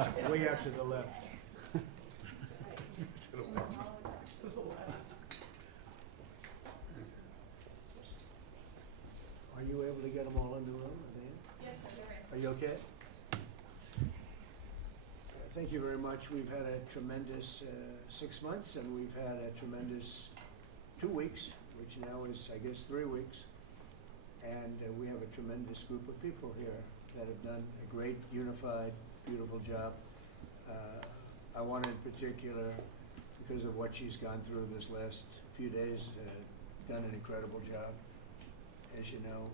Way out to the left. Are you able to get them all in the room? Are they in? Yes, sir. Are you okay? Thank you very much. We've had a tremendous 6 months, and we've had a tremendous 2 weeks, which now is, I guess, 3 weeks. And we have a tremendous group of people here that have done a great, unified, beautiful job. I want in particular, because of what she's gone through this last few days, done an incredible job. As you know,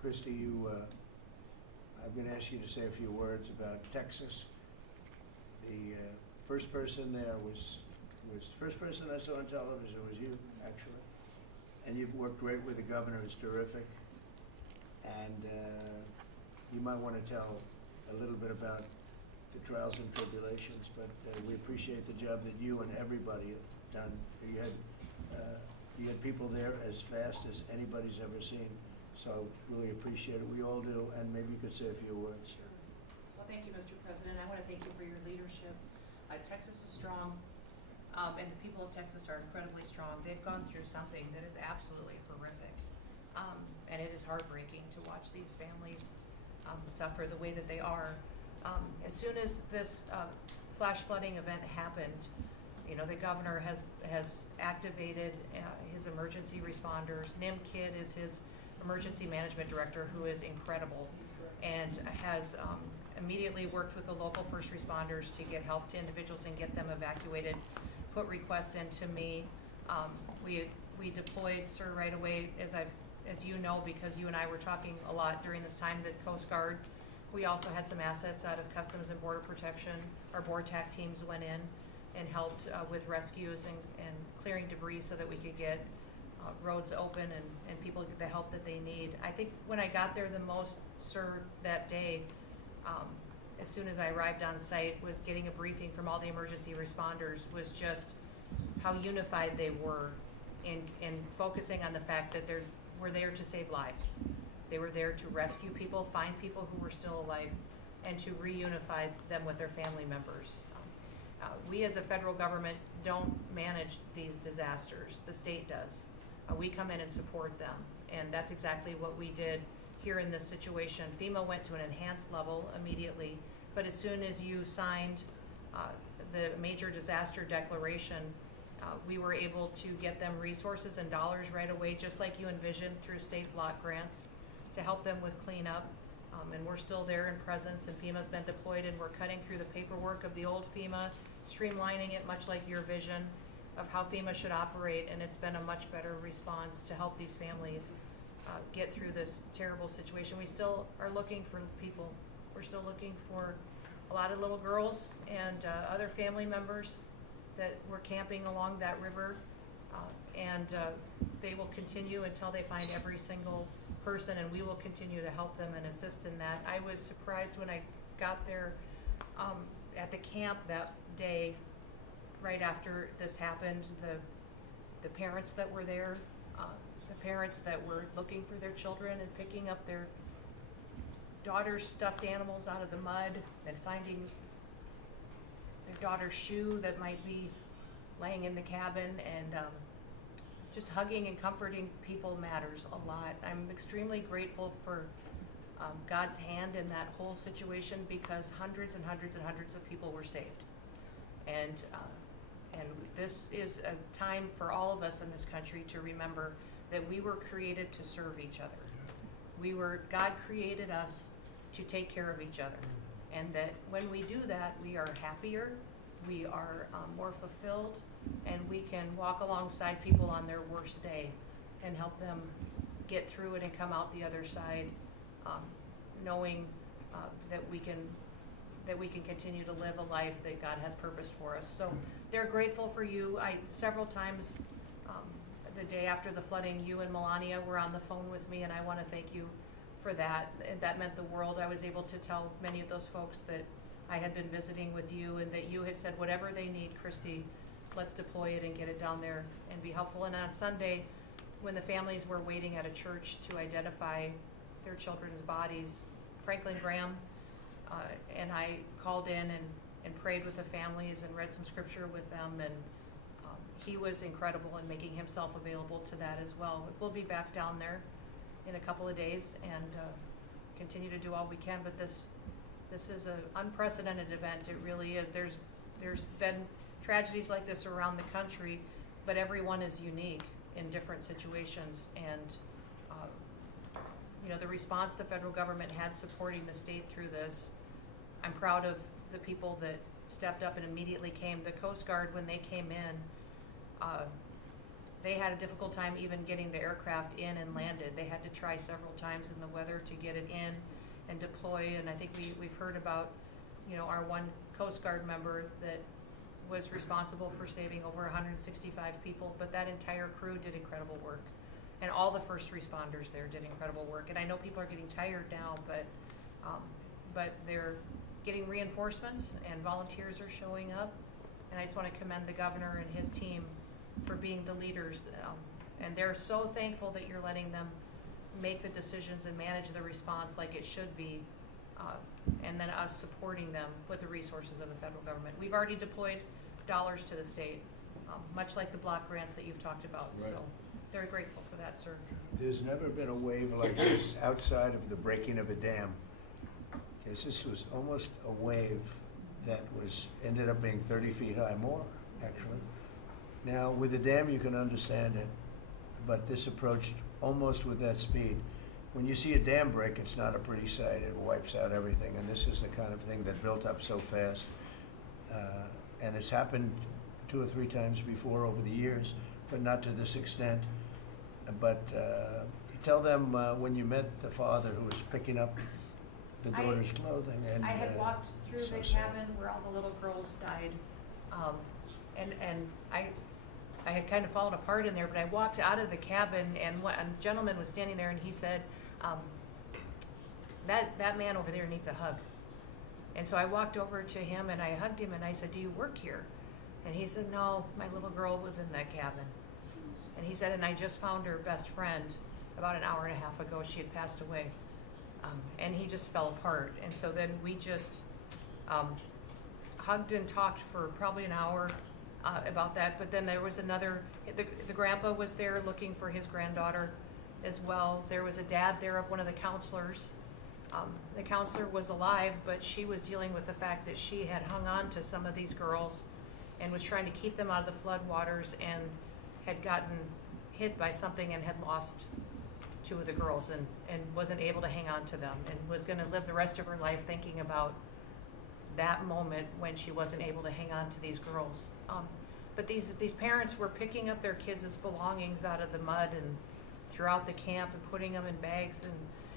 Christy, I'm going to ask you to say a few words about Texas. The first person there was the first person I saw on television was you, actually. And you've worked great with the governor, who's terrific. And you might want to tell a little bit about the trials and tribulations, but we appreciate the job that you and everybody have done. You had people there as fast as anybody's ever seen, so really appreciate it. We all do, and maybe you could say a few words. Sure. Well, thank you, Mr. President. I want to thank you for your leadership. Texas is strong, and the people of Texas are incredibly strong. They've gone through something that is absolutely horrific, and it is heartbreaking to watch these families suffer the way that they are. As soon as this flash flooding event happened, you know, the governor has activated his emergency responders. Nim Kidd is his emergency management director, who is incredible, and has immediately worked with the local first responders to get help to individuals and get them evacuated, put requests into me. We deployed, sir, right away, as you know, because you and I were talking a lot during this time, the Coast Guard. We also had some assets out of Customs and Border Protection. Our BORTAC teams went in and helped with rescues and clearing debris so that we could get roads open and people get the help that they need. I think when I got there the most, sir, that day, as soon as I arrived on site, was getting a briefing from all the emergency responders, was just how unified they were in focusing on the fact that we're there to save lives. They were there to rescue people, find people who were still alive, and to reunify them with their family members. We as a federal government don't manage these disasters. The state does. We come in and support them, and that's exactly what we did here in this situation. FEMA went to an enhanced level immediately, but as soon as you signed the major disaster declaration, we were able to get them resources and dollars right away, just like you envisioned, through state block grants to help them with cleanup. And we're still there in presence, and FEMA's been deployed, and we're cutting through the paperwork of the old FEMA, streamlining it much like your vision of how FEMA should operate, and it's been a much better response to help these families get through this terrible situation. We still are looking for people. We're still looking for a lot of little girls and other family members that were camping along that river, and they will continue until they find every single person, and we will continue to help them and assist in that. I was surprised when I got there at the camp that day, right after this happened, the parents that were there, the parents that were looking for their children and picking up their daughter's stuffed animals out of the mud and finding their daughter's shoe that might be laying in the cabin, and just hugging and comforting people matters a lot. I'm extremely grateful for God's hand in that whole situation, because hundreds and hundreds and hundreds of people were saved. And this is a time for all of us in this country to remember that we were created to serve each other. God created us to take care of each other. And that when we do that, we are happier, we are more fulfilled, and we can walk alongside people on their worst day and help them get through it and come out the other side, knowing that we can continue to live a life that God has purposed for us. So they're grateful for you. Several times the day after the flooding, you and Melania were on the phone with me, and I want to thank you for that. That meant the world. I was able to tell many of those folks that I had been visiting with you, and that you had said, whatever they need, Christy, let's deploy it and get it down there and be helpful. And on Sunday, when the families were waiting at a church to identify their children's bodies, Franklin Graham And I called in and prayed with the families and read some scripture with them, and he was incredible in making himself available to that as well. We'll be back down there in a couple of days and continue to do all we can, but this is an unprecedented event. It really is. There's been tragedies like this around the country, but everyone is unique in different situations, and the response the federal government had supporting the state through this, I'm proud of the people that stepped up and immediately came. The Coast Guard, when they came in, they had a difficult time even getting the aircraft in and landed. They had to try several times in the weather to get it in and deploy, and I think we've heard about, our one Coast Guard member that was responsible for saving over 165 people, but that entire crew did incredible work. And all the first responders there did incredible work. And I know people are getting tired now, but they're getting reinforcements and volunteers are showing up. And I just want to commend the governor and his team for being the leaders. And they're so thankful that you're letting them make the decisions and manage the response like it should be. And then us supporting them with the resources of the federal government. We've already deployed dollars to the state, much like the block grants that you've talked about. Right. So very grateful for that, sir. There's never been a wave like this outside of the breaking of a dam. Because this was almost a wave that ended up being 30 feet high, more actually. Now with the dam you can understand it, but this approached almost with that speed. When you see a dam break, it's not a pretty sight. It wipes out everything, and this is the kind of thing that built up so fast. And it's happened 2 or 3 times before over the years, but not to this extent. But tell them when you met the father who was picking up the daughter's clothing. And I had walked through so the sad. cabin where all the little girls died, and I had kind of fallen apart in there, but I walked out of the cabin, and a gentleman was standing there, and he said, that man over there needs a hug. And so I walked over to him, and I hugged him, and I said, do you work here? And he said, no, my little girl was in that cabin. And he said, and I just found her best friend about an hour and a half ago. She had passed away. And he just fell apart. And so then we just hugged and talked for probably an hour about that. But then there was the grandpa was there looking for his granddaughter as well. There was a dad there of one of the counselors. The counselor was alive, but she was dealing with the fact that she had hung on to some of these girls and was trying to keep them out of the floodwaters, and had gotten hit by something and had lost 2 of the girls and wasn't able to hang on to them, and was going to live the rest of her life thinking about that moment when she wasn't able to hang on to these girls. But these parents were picking up their kids' belongings out of the mud and throughout the camp and putting them in bags.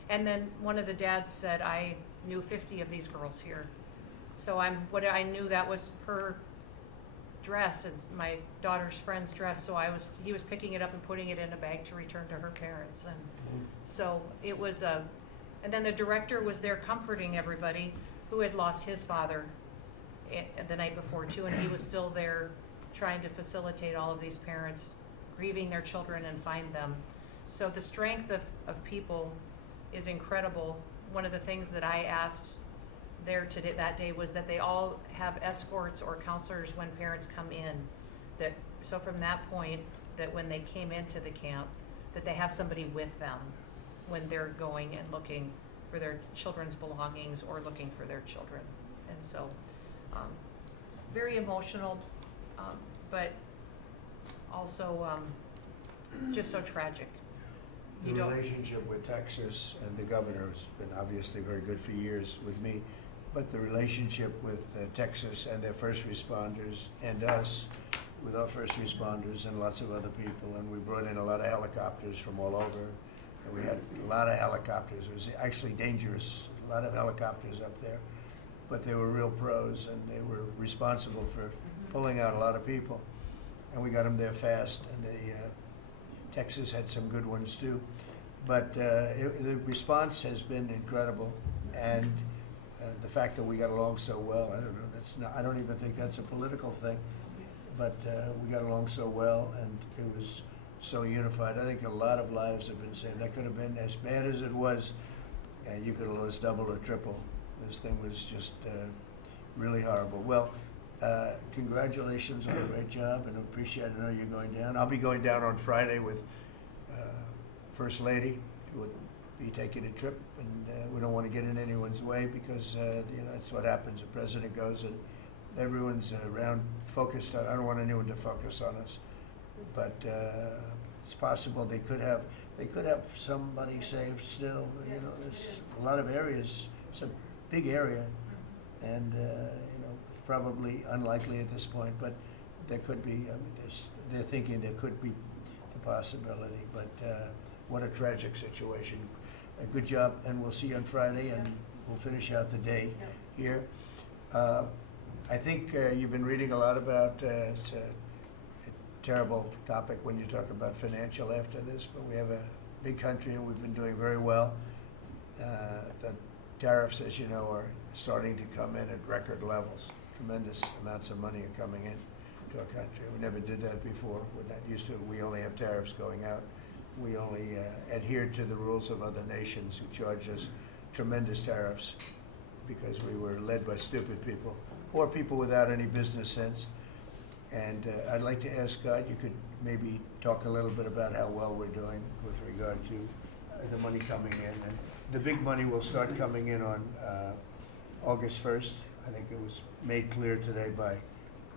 And then one of the dads said, I knew 50 of these girls here. So I knew that was her dress and my daughter's friend's dress. So he was picking it up and putting it in a bag to return to her parents. And so it was and then the director was there comforting everybody who had lost his father the night before too, and he was still there trying to facilitate all of these parents grieving their children and find them. So the strength of people is incredible. One of the things that I asked there today, that day, was that they all have escorts or counselors when parents come in. So from that point, that when they came into the camp, that they have somebody with them when they're going and looking for their children's belongings or looking for their children. And so, very emotional, but also just so tragic. The relationship with Texas and the governor has been obviously very good for years with me, but the relationship with Texas and their first responders and us with our first responders and lots of other people, and we brought in a lot of helicopters from all over, and we had a lot of helicopters. It was actually dangerous, a lot of helicopters up there, but they were real pros, and they were responsible for pulling out a lot of people, and we got them there fast, and Texas had some good ones too, but the response has been incredible, and the fact that we got along so well, I don't know, I don't even think that's a political thing, but we got along so well, and it was so unified. I think a lot of lives have been saved. That could have been as bad as it was, you could have lost double or triple, This thing was just really horrible. Well, congratulations on a great job, and appreciate it. I know you're going down. I'll be going down on Friday with First Lady, who would be taking a trip, and we don't want to get in anyone's way because that's what happens. The president goes and everyone's around focused on. I don't want anyone to focus on us, but it's possible they could have somebody saved still. There's a lot of areas. It's a big area, and it's probably unlikely at this point, but there could be. I mean, they're thinking there could be the possibility, but what a tragic situation. A good job, and we'll see you on Friday, and we'll finish out the day here. I think you've been reading a lot about it's a terrible topic when you talk about financial after this, but we have a big country and we've been doing very well. The tariffs, as you know, are starting to come in at record levels. Tremendous amounts of money are coming in to our country. We never did that before. We're not used to it. We only have tariffs going out. We only adhere to the rules of other nations who charge us tremendous tariffs because we were led by stupid people or people without any business sense. And I'd like to ask Scott, you could maybe talk a little bit about how well we're doing with regard to the money coming in. And the big money will start coming in on August 1st. I think it was made clear today by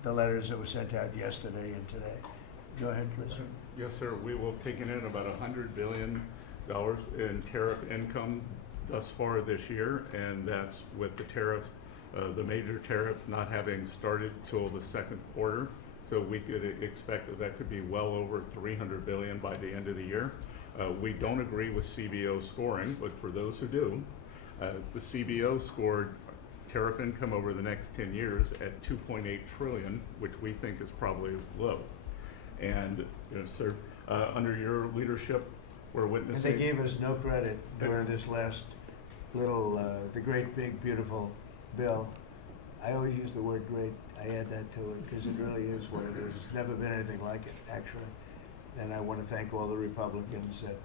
the letters that were sent out yesterday and today. Go ahead, Chris. Yes, sir. We will have taken in about $100 billion in tariff income thus far this year, and that's with the tariff, the major tariff not having started till the second quarter. So we could expect that could be well over $300 billion by the end of the year. We don't agree with CBO scoring, but for those who do, the CBO scored tariff income over the next 10 years at $2.8 trillion, which we think is probably low. And sir, under your leadership, we're witnessing. And they gave us no credit during this last little, the great, big, beautiful bill. I always use the word great. I add that to it because it really is what it is. It's never been anything like it, actually. And I want to thank all the Republicans that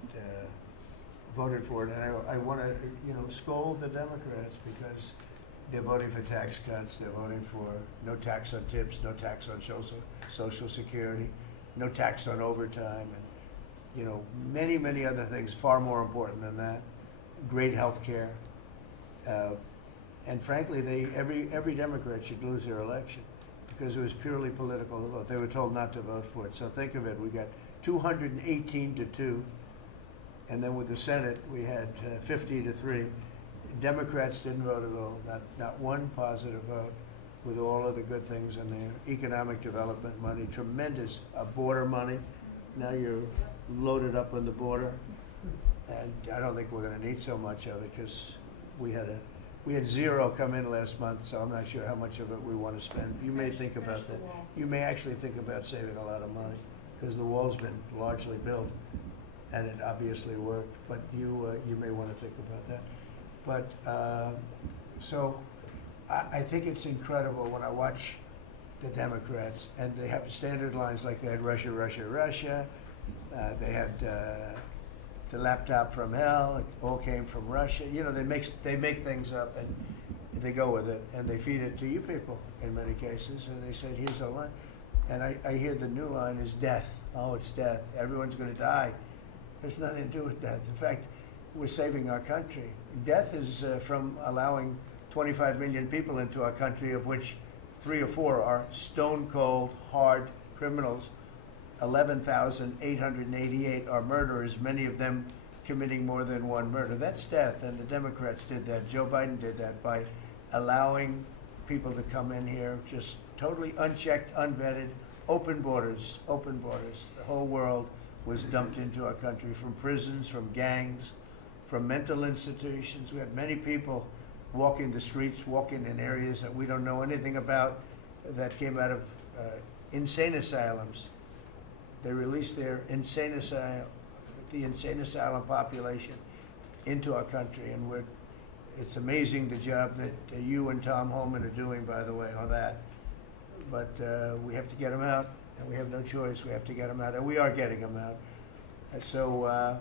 voted for it. And I want to, scold the Democrats because they're voting for tax cuts. They're voting for no tax on tips, no tax on Social Security, no tax on overtime, and many, many other things far more important than that. Great health care. And frankly, every Democrat should lose their election because it was purely political to vote. They were told not to vote for it. So think of it. We got 218 to 2. And then with the Senate, we had 50 to 3. Democrats didn't vote at all. Not one positive vote with all of the good things in there. Economic development money, tremendous border money. Now you're loaded up on the border. And I don't think we're going to need so much of it because we had zero come in last month, so I'm not sure how much of it we want to spend. You may think about that. You may actually think about saving a lot of money because the wall's been largely built and it obviously worked, but you may want to think about that. But so I think it's incredible when I watch the Democrats and they have standard lines like they had Russia, Russia, Russia. They had the laptop from hell. It all came from Russia. They make things up and they go with it and they feed it to you people in many cases. And they said, here's a line. And I hear the new line is death. Oh, it's death. Everyone's going to die. There's nothing to do with that. In fact, we're saving our country. Death is from allowing 25 million people into our country, of which 3 or 4 are stone cold, hard criminals. 11,888 are murderers, many of them committing more than one murder. That's death, and the Democrats did that. Joe Biden did that by allowing people to come in here just totally unchecked, unvetted, open borders, open borders. The whole world was dumped into our country from prisons, from gangs, from mental institutions. We had many people walking the streets, walking in areas that we don't know anything about that came out of insane asylums. They released the insane asylum population into our country, and it's amazing the job that you and Tom Homan are doing, by the way, on that. But we have to get them out, and we have no choice. We have to get them out, and we are getting them out. So,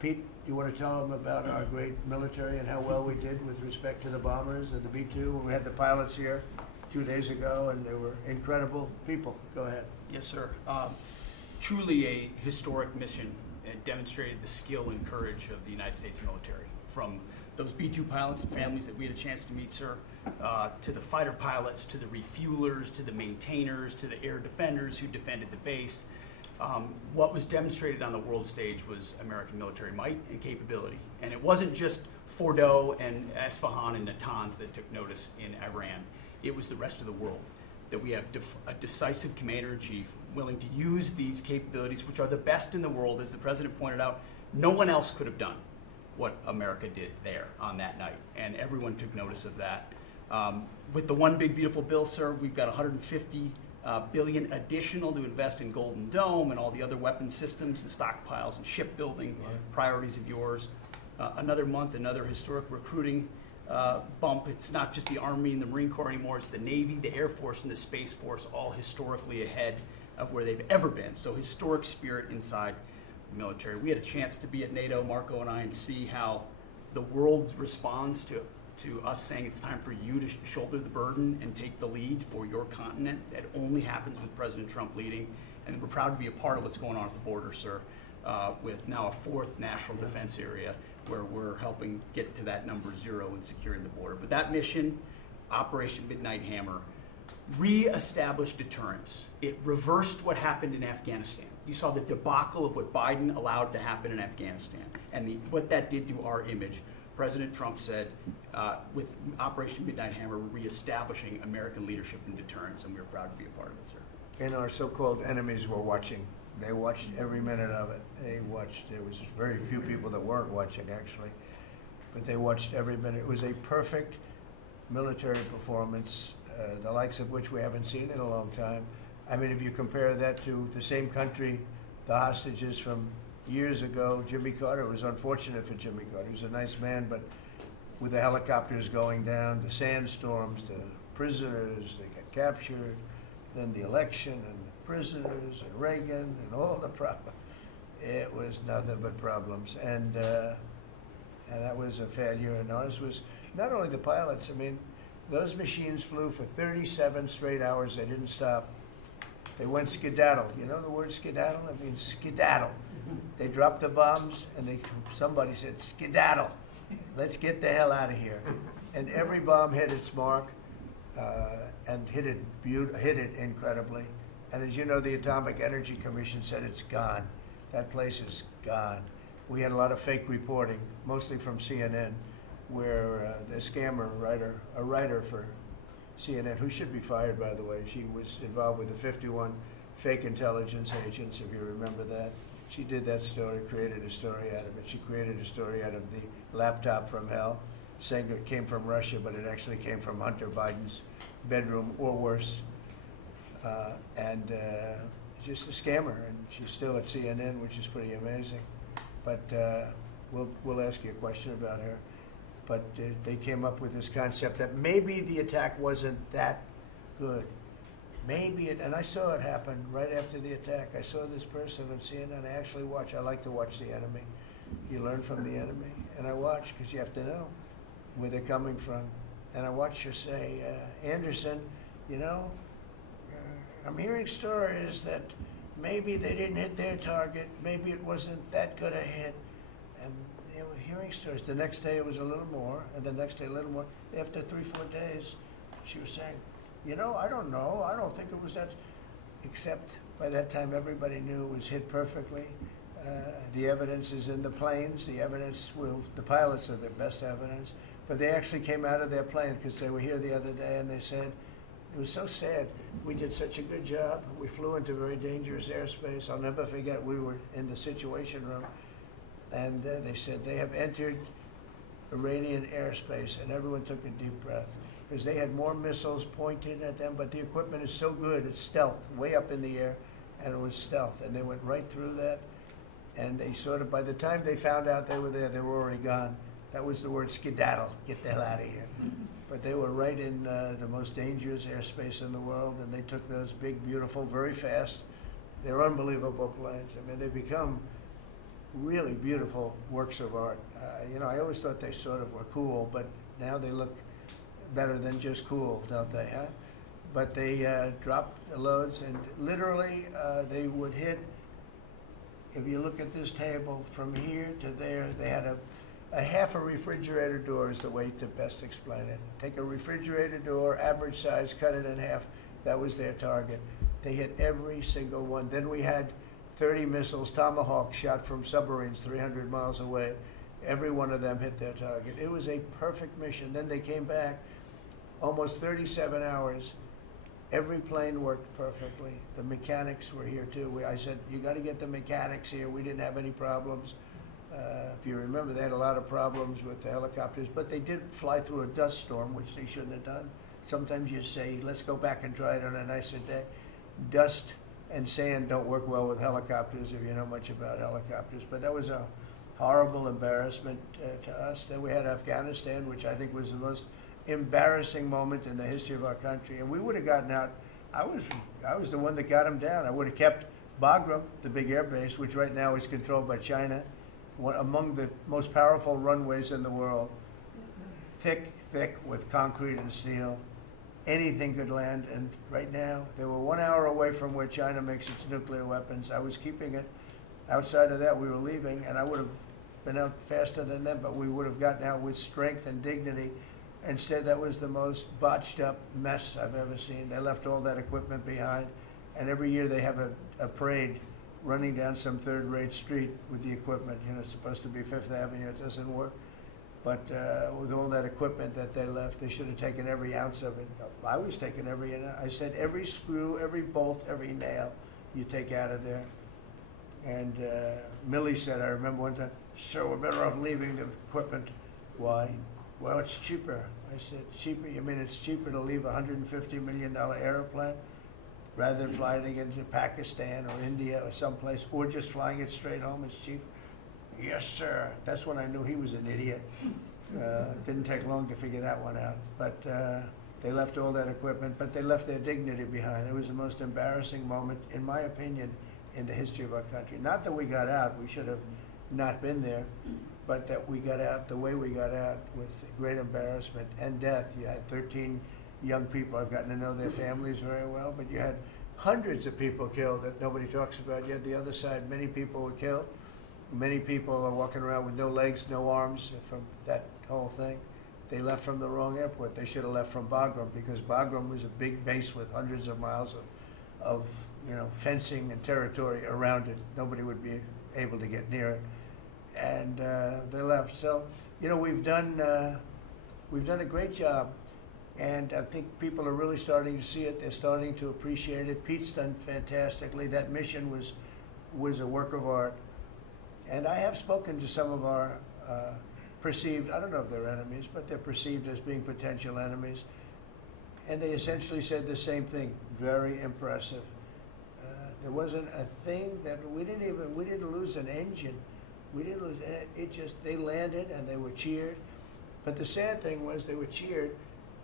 Pete, You want to tell them about our great military and how well we did with respect to the bombers and the B-2? We had the pilots here 2 days ago, and they were incredible people. Go ahead. Yes, sir. Truly a historic mission. It demonstrated the skill and courage of the United States military. From those B-2 pilots and families that we had a chance to meet, sir, to the fighter pilots, to the refuelers, to the maintainers, to the air defenders who defended the base. What was demonstrated on the world stage was American military might and capability. And it wasn't just Fordo and Esfahan and Natanz that took notice in Iran. It was the rest of the world, that we have a decisive commander-in-chief willing to use these capabilities, which are the best in the world. As the president pointed out, no one else could have done what America did there on that night, and everyone took notice of that. With the One Big Beautiful Bill, sir, we've got $150 billion additional to invest in Golden Dome and all the other weapon systems and stockpiles and shipbuilding priorities of yours. Another month, another historic recruiting bump. It's not just the Army and the Marine Corps anymore, it's the Navy, the Air Force, and the Space Force, all historically ahead of where they've ever been. So historic spirit inside the military. We had a chance to be at NATO, Marco and I, and see how the world responds to us saying it's time for you to shoulder the burden and take the lead for your continent. That only happens with President Trump leading. And we're proud to be a part of what's going on at the border, sir, with now a fourth national defense area where we're helping get to that number 0 and securing the border. But that mission, Operation Midnight Hammer, re-established deterrence. It reversed what happened in Afghanistan. You saw the debacle of what Biden allowed to happen in Afghanistan and what that did to our image. President Trump said, with Operation Midnight Hammer, we're reestablishing American leadership and deterrence, and we're proud to be a part of it, sir. And our so-called enemies were watching. They watched every minute of it. They watched. There was very few people that weren't watching, actually, but they watched every minute. It was a perfect military performance, the likes of which we haven't seen in a long time. I mean, if you compare that to the same country, the hostages from years ago, Jimmy Carter, it was unfortunate for Jimmy Carter. He was a nice man, but with the helicopters going down, the sandstorms, the prisoners, they got captured, then the election and the prisoners and Reagan and all the problems. It was nothing but problems. And that was a failure. And ours was not only the pilots, I mean, those machines flew for 37 straight hours. They didn't stop. They went skedaddle. You know the word skedaddle? It means skedaddle. They dropped the bombs, and somebody said, skedaddle. Let's get the hell out of here. And every bomb hit its mark and hit it incredibly. And as you know, the Atomic Energy Commission said it's gone. That place is gone. We had a lot of fake reporting, mostly from CNN, where the scammer a writer for CNN, who should be fired, by the way. She was involved with the 51 fake intelligence agents, if you remember that. She did that story, created a story out of it. She created a story out of the laptop from hell, saying it came from Russia, but it actually came from Hunter Biden's bedroom, or worse. Just a scammer, and she's still at CNN, which is pretty amazing. But we'll ask you a question about her. But they came up with this concept that maybe the attack wasn't that good. Maybe and I saw it happen right after the attack. I saw this person on CNN. I like to watch the enemy. You learn from the enemy. And I watch, because you have to know where they're coming from. And I watched her say, Anderson, I'm hearing stories that maybe they didn't hit their target. Maybe it wasn't that good a hit. And they were hearing stories. The next day it was a little more, and the next day a little more. After 3-4 days, she was saying, I don't know. I don't think it was that. Except by that time, everybody knew it was hit perfectly. The evidence is in the planes. The pilots are the best evidence. But they actually came out of their plane, because they were here the other day, and they said, it was so sad. We did such a good job. We flew into very dangerous airspace. I'll never forget, we were in the Situation Room, and they said they have entered Iranian airspace, and everyone took a deep breath, because they had more missiles pointed at them, but the equipment is so good, it's stealth, way up in the air, and it was stealth, and they went right through that, and they sort of, by the time they found out they were there, they were already gone. That was the word skedaddle, get the hell out of here. But they were right in the most dangerous airspace in the world, and they took those big, beautiful, very fast, they're unbelievable planes. I mean, they become really beautiful works of art. You know, I always thought they sort of were cool, but now they look better than just cool, don't they, huh? But they dropped the loads, and literally they would hit, if you look at this table from here to there, they had a half a refrigerator door is the way to best explain it. Take a refrigerator door, average size, cut it in half. That was their target. They hit every single one. Then we had 30 missiles, Tomahawk, shot from submarines 300 miles away. Every one of them hit their target. It was a perfect mission. Then they came back, almost 37 hours. Every plane worked perfectly. The mechanics were here too. I said, you got to get the mechanics here. We didn't have any problems. If you remember, they had a lot of problems with the helicopters, but they did fly through a dust storm, which they shouldn't have done. Sometimes you say, let's go back and try it on a nicer day. Dust and sand don't work well with helicopters if you know much about helicopters, but that was a horrible embarrassment to us. Then we had Afghanistan, which I think was the most embarrassing moment in the history of our country, and we would have gotten out. I was the one that got them down. I would have kept Bagram, the big air base, which right now is controlled by China, one among the most powerful runways in the world, thick with concrete and steel. Anything could land, and right now they were 1 hour away from where China makes its nuclear weapons. I was keeping it. Outside of that, we were leaving, and I would have been out faster than them, but we would have gotten out with strength and dignity. Instead, that was the most botched up mess I've ever seen. They left all that equipment behind, and every year they have a parade running down some third-rate street with the equipment. You know, it's supposed to be Fifth Avenue. It doesn't work. But with all that equipment that they left, they should have taken every ounce of it. I was taking every ounce. I said every screw, every bolt, every nail you take out of there. And Millie said, I remember one time, sir, we're better off leaving the equipment. Why? Well, it's cheaper. I said, cheaper? You mean it's cheaper to leave a $150 million airplane rather than flying it into Pakistan or India or someplace, or just flying it straight home? It's cheaper. Yes, sir. That's when I knew he was an idiot. Didn't take long to figure that one out. But they left all that equipment, but they left their dignity behind. It was the most embarrassing moment, in my opinion, in the history of our country. Not that we got out, we should have not been there, but that we got out the way we got out, with great embarrassment and death. You had 13 young people. I've gotten to know their families very well, but you had hundreds of people killed that nobody talks about. You had the other side, many people were killed. Many people are walking around with no legs, no arms from that whole thing. They left from the wrong airport. They should have left from Bagram, because Bagram was a big base with hundreds of miles of fencing and territory around it. Nobody would be able to get near it. And they left. So, we've done a great job, and I think people are really starting to see it. They're starting to appreciate it. Pete's done fantastically. That mission was a work of art. And I have spoken to some of our perceived, I don't know if they're enemies, but they're perceived as being potential enemies. And they essentially said the same thing, very impressive. There wasn't a thing that we didn't lose an engine. We didn't lose it. They landed and they were cheered. But the sad thing was they were cheered,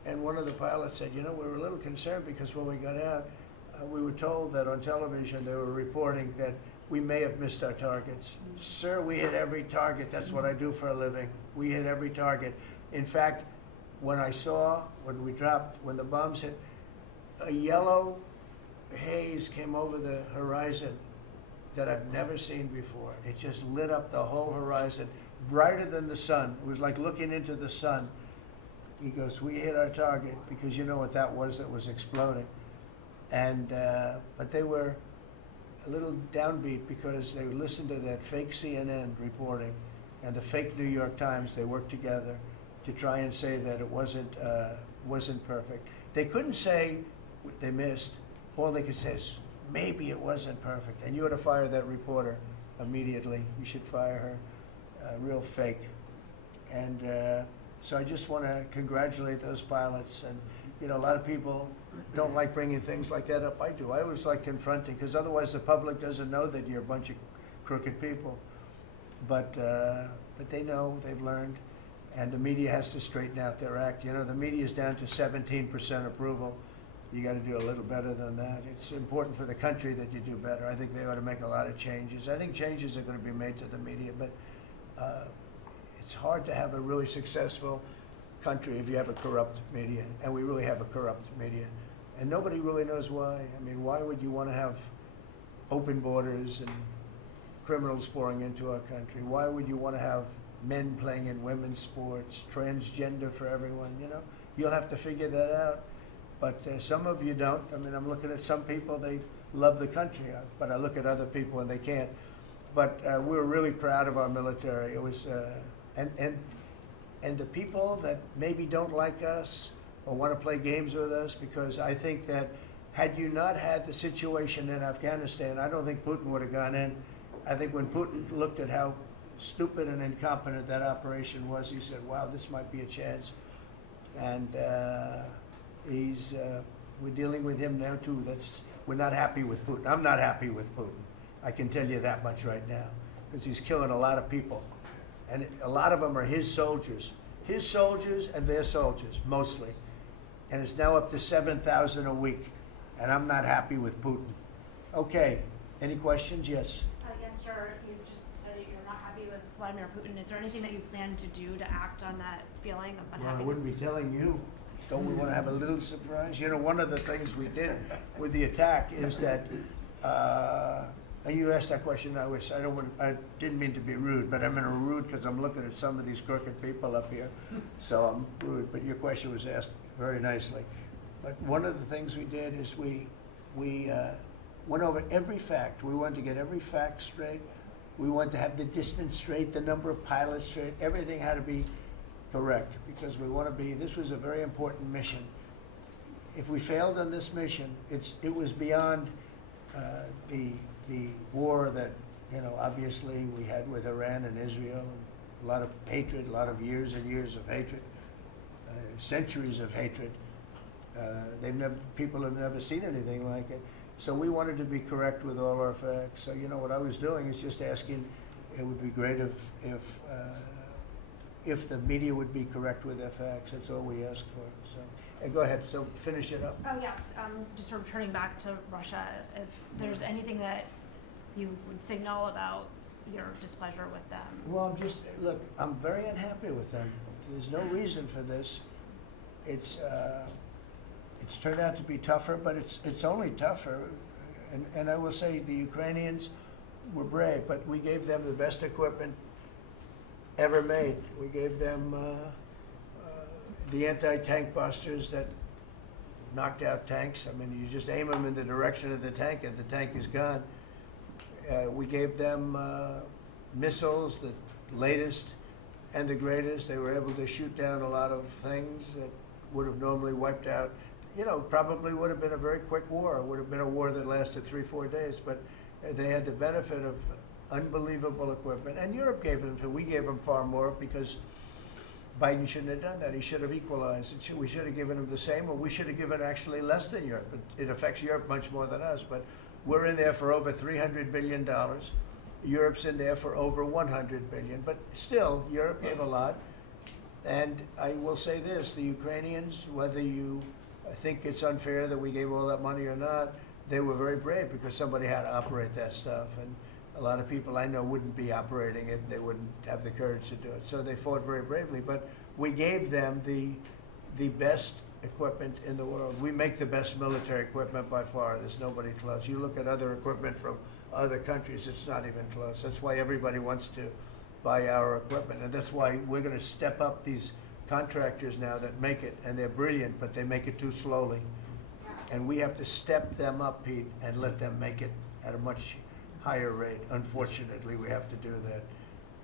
and one of the pilots said, we were a little concerned because when we got out, we were told that on television they were reporting that we may have missed our targets. Sir, we hit every target. That's what I do for a living. We hit every target. In fact, when the bombs hit, a yellow haze came over the horizon that I've never seen before. It just lit up the whole horizon, brighter than the sun. It was like looking into the sun. He goes, we hit our target, because you know what that was exploding. And but they were a little downbeat because they listened to that fake CNN reporting and the fake New York Times. They worked together to try and say that it wasn't perfect. They couldn't say they missed. All they could say is, maybe it wasn't perfect. And you ought to fire that reporter immediately. You should fire her. Real fake. And so I just want to congratulate those pilots. And a lot of people don't like bringing things like that up. I do. I always like confronting, because otherwise the public doesn't know that you're a bunch of crooked people. But they know, they've learned, and the media has to straighten out their act. The media is down to 17% approval. You got to do a little better than that. It's important for the country that you do better. I think they ought to make a lot of changes. I think changes are going to be made to the media, but it's hard to have a really successful country if you have a corrupt media, and we really have a corrupt media. And nobody really knows why. I mean, why would you want to have open borders and criminals pouring into our country? Why would you want to have men playing in women's sports, transgender for everyone, you know? You'll have to figure that out. But some of you don't. I mean, I'm looking at some people, they love the country, but I look at other people and they can't. But we're really proud of our military. It was, and the people that maybe don't like us or want to play games with us, because I think that had you not had the situation in Afghanistan, I don't think Putin would have gone in. I think when Putin looked at how stupid and incompetent that operation was, he said, wow, this might be a chance. And we're dealing with him now too. We're not happy with Putin. I'm not happy with Putin. I can tell you that much right now, because he's killing a lot of people. And a lot of them are his soldiers and their soldiers, mostly. And it's now up to 7,000 a week. And I'm not happy with Putin. Okay, any questions? Yes. Yes, sir. You just said that you're not happy with Vladimir Putin. Is there anything that you plan to do to act on that feeling of Well, unhappiness? I wouldn't be telling you. Don't we want to have a little surprise? You know, one of the things we did with the attack is that, and you asked that question, I didn't mean to be rude, but I'm in a rude because I'm looking at some of these crooked people up here, so I'm rude, but your question was asked very nicely. But one of the things we did is we went over every fact. We wanted to get every fact straight. We wanted to have the distance straight, the number of pilots straight. Everything had to be correct, because we want to be, this was a very important mission. If we failed on this mission, it was beyond the war that, you know, obviously we had with Iran and Israel, and a lot of hatred, a lot of years and years of hatred, centuries of hatred. People have never seen anything like it. So we wanted to be correct with all our facts. So, you know, what I was doing is just asking, it would be great if the media would be correct with their facts. That's all we ask for. So, go ahead. So finish it up. Oh, yes. Just returning back to Russia, if there's anything that you would signal about your displeasure with them. Well, look, I'm very unhappy with them. There's no reason for this. It's turned out to be tougher, but it's only tougher. And I will say the Ukrainians were brave, but we gave them the best equipment ever made. We gave them the anti-tank busters that knocked out tanks. I mean, you just aim them in the direction of the tank and the tank is gone. We gave them missiles, the latest and the greatest. They were able to shoot down a lot of things that would have normally wiped out. You know, probably would have been a very quick war. It would have been a war that lasted 3-4 days, but they had the benefit of unbelievable equipment. And Europe gave them to. We gave them far more because Biden shouldn't have done that. He should have equalized. We should have given them the same, or we should have given actually less than Europe. It affects Europe much more than us, but we're in there for over $300 billion. Europe's in there for over $100 billion, but still, Europe gave a lot. And I will say this, the Ukrainians, whether you think it's unfair that we gave all that money or not, they were very brave because somebody had to operate that stuff. And a lot of people I know wouldn't be operating it. They wouldn't have the courage to do it. So they fought very bravely. But we gave them the best equipment in the world. We make the best military equipment by far. There's nobody close. You look at other equipment from other countries, it's not even close. That's why everybody wants to buy our equipment. And that's why we're going to step up these contractors now that make it. And they're brilliant, but they make it too slowly. And we have to step them up, Pete, and let them make it at a much higher rate. Unfortunately, we have to do that.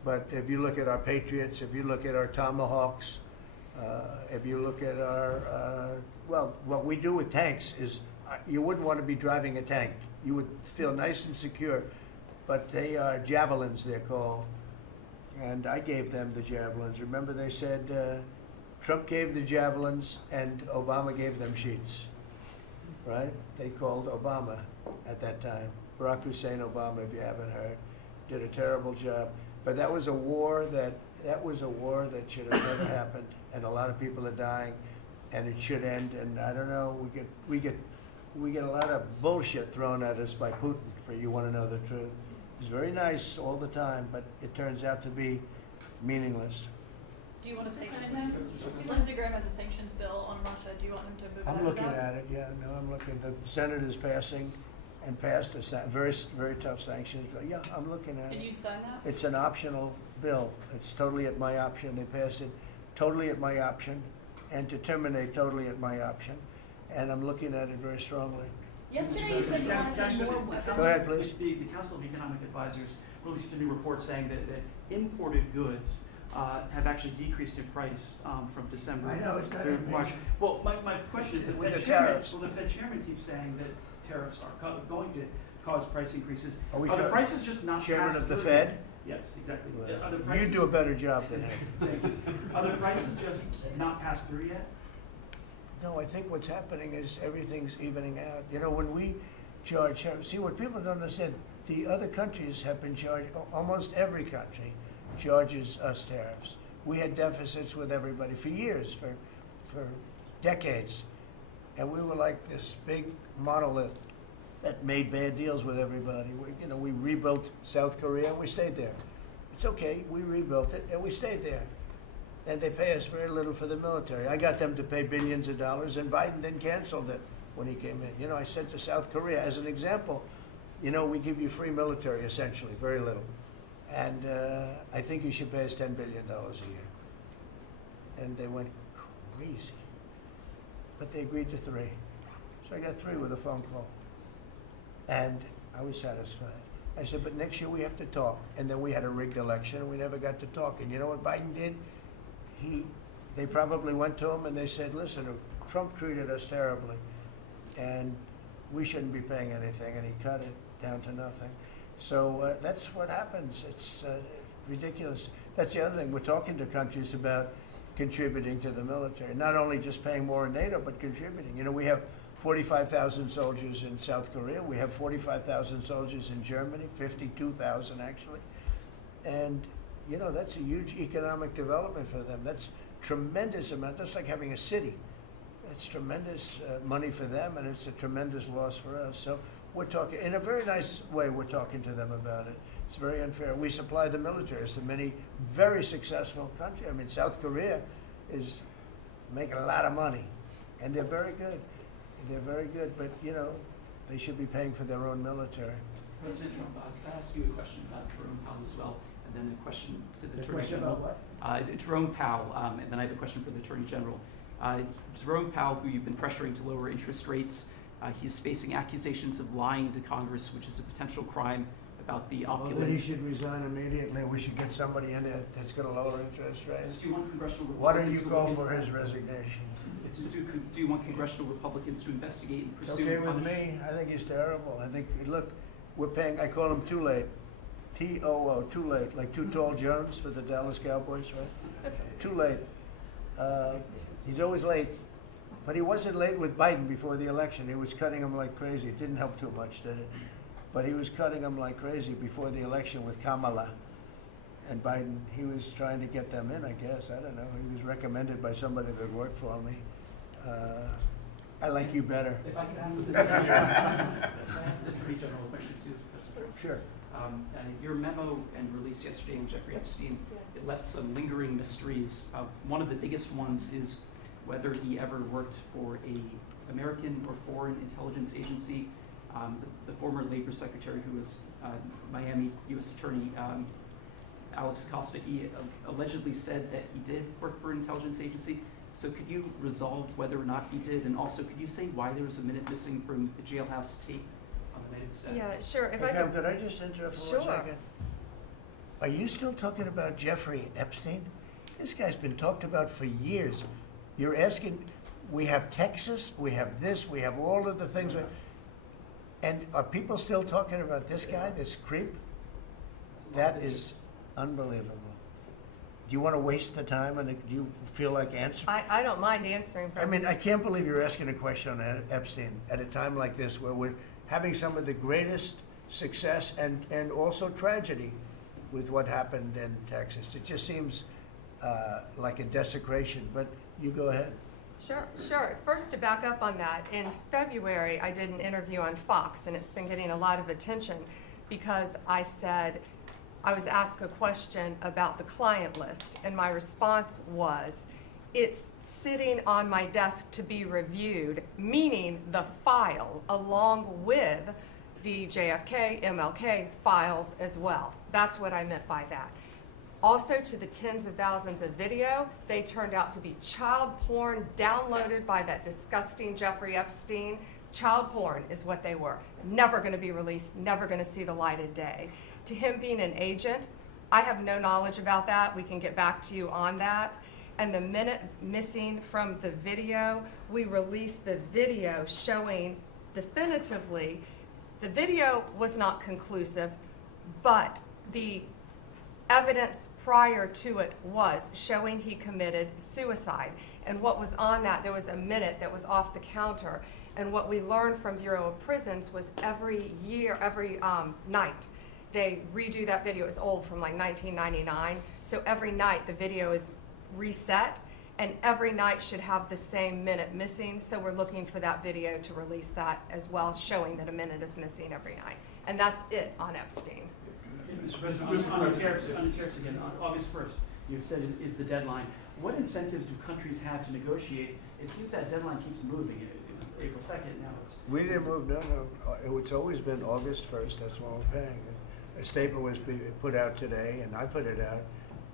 But if you look at our Patriots, if you look at our Tomahawks, if you look at our, well, what we do with tanks is, you wouldn't want to be driving a tank. You would feel nice and secure, but they are javelins, they're called. And I gave them the javelins. Remember they said Trump gave the javelins and Obama gave them sheets, right? They called Obama at that time. Barack Hussein Obama, if you haven't heard, did a terrible job. But that was a war that should have never happened, and a lot of people are dying. and it should end. And I don't know, we get a lot of bullshit thrown at us by Putin, for you want to know the truth. He's very nice all the time, but it turns out to be meaningless. Do you want to sanction him? Lindsey Graham has a sanctions bill on Russia. Do you want him to move I'm ahead with looking that? at it, yeah, no, I'm looking. The Senate is passing and passed a very, very tough sanctions bill. Yeah, I'm looking at And it. you'd sign that? It's an optional bill. It's totally at my option. They passed it totally at my option, and to terminate totally at my option. And I'm looking at it very strongly. Yesterday you said you want to send more weapons. Go ahead, please. The Council of Economic Advisors released a new report saying that imported goods have actually decreased in price from December I know, it's not through March. amazing. Well, my question is, With the Fed chairman, tariffs. well, the Fed chairman keeps saying that tariffs are going to cause price increases. Are we Are the sure? prices just not Chairman passed of the through Fed? yet? Yes, exactly. Well, Are the you prices, do a better job than him. Thank you. Are the prices just not passed through yet? No, I think what's happening is everything's evening out. You know, when we charge, see, what people don't understand, the other countries have been charged, almost every country charges us tariffs. We had deficits with everybody for years, for decades. And we were like this big monolith that made bad deals with everybody. We rebuilt South Korea and we stayed there. It's okay, we rebuilt it and we stayed there. And they pay us very little for the military. I got them to pay billions of dollars, and Biden then canceled it when he came in. I said to South Korea, as an example, we give you free military, essentially, very little. And I think you should pay us $10 billion a year. And they went crazy. But they agreed to 3. So I got 3 with a phone call. And I was satisfied. I said, but next year we have to talk. And then we had a rigged election, and we never got to talk. And you know what Biden did? They probably went to him and they said, listen, Trump treated us terribly, and we shouldn't be paying anything, and he cut it down to nothing. So that's what happens. It's ridiculous. That's the other thing. We're talking to countries about contributing to the military, not only just paying more in NATO, but contributing. We have 45,000 soldiers in South Korea. We have 45,000 soldiers in Germany, 52,000 actually. And that's a huge economic development for them. That's tremendous amount. That's like having a city. It's tremendous money for them, and it's a tremendous loss for us. So we're talking, in a very nice way, we're talking to them about it. It's very unfair. We supply the militaries to many very successful countries. I mean, South Korea is making a lot of money, and they're very good. They're very good, but, they should be paying for their own military. President Trump, can I ask you a question about Jerome Powell as well, and then a question to the Attorney question General? about what? Jerome Powell, and then I have a question for the Attorney General. Jerome Powell, who you've been pressuring to lower interest rates, he's facing accusations of lying to Congress, which is a potential crime about the Well, then he opulent. should resign immediately. We should get somebody in there that's going to lower interest rates. Do you want congressional Why don't Republicans you to call look for into his that? resignation? Do you want congressional Republicans to investigate and It's pursue okay and with punish? me. I think he's terrible. I think, look, we're paying, I call him Too Late. T-O-O, Too Late, like Too Tall Jones for the Dallas Cowboys, right? Too late. He's always late. But he wasn't late with Biden before the election. He was cutting him like crazy. It didn't help too much, did it? But he was cutting him like crazy before the election with Kamala and Biden. He was trying to get them in, I guess. I don't know. He was recommended by somebody that worked for me. I like you better. If I could ask the Attorney General a question too, President. Sure. Your memo and release yesterday on Jeffrey Epstein, it left some lingering mysteries. One of the biggest ones is whether he ever worked for a American or foreign intelligence agency. The former Labor Secretary, who was Miami U.S. Attorney Alex Acosta, he allegedly said that he did work for an intelligence agency. So could you resolve whether or not he did, and also could you say why there was a minute missing from the jailhouse tape on the night of the Yeah, sure. If Hey, I Pam, could, could I just interrupt for Sure. 1 second? Are you still talking about Jeffrey Epstein? This guy's been talked about for years. You're asking, we have Texas, we have this, we have all of the things. And are people still talking about this guy, this creep? That is unbelievable. Do you want to waste the time, and do you feel like answering? I don't mind answering. I mean, I can't believe you're asking a question on Epstein at a time like this where we're having some of the greatest success and also tragedy with what happened in Texas. It just seems like a desecration, but you go ahead. Sure. First, to back up on that, in February, I did an interview on Fox, and it's been getting a lot of attention because I said, I was asked a question about the client list, and my response was, it's sitting on my desk to be reviewed, meaning the file along with the JFK, MLK files as well. That's what I meant by that. Also, to the tens of thousands of video, they turned out to be child porn downloaded by that disgusting Jeffrey Epstein. Child porn is what they were. Never going to be released, never going to see the light of day. To him being an agent, I have no knowledge about that. We can get back to you on that. And the minute missing from the video, we released the video showing definitively the video was not conclusive, but the evidence prior to it was showing he committed suicide. And what was on that, there was a minute that was off the counter. And what we learned from Bureau of Prisons was every night, they redo that video. It's old, from like 1999. So every night the video is reset, and every night should have the same minute missing. So we're looking for that video to release that as well, showing that a minute is missing every night. And that's it on Epstein. Mr. President, on the tariffs again, on August 1st, you've said it is the deadline. What incentives do countries have to negotiate? It seems that deadline keeps moving. It was April 2nd, now it's... We didn't move, no. It's always been August 1st, that's when we're paying. A statement was put out today, and I put it out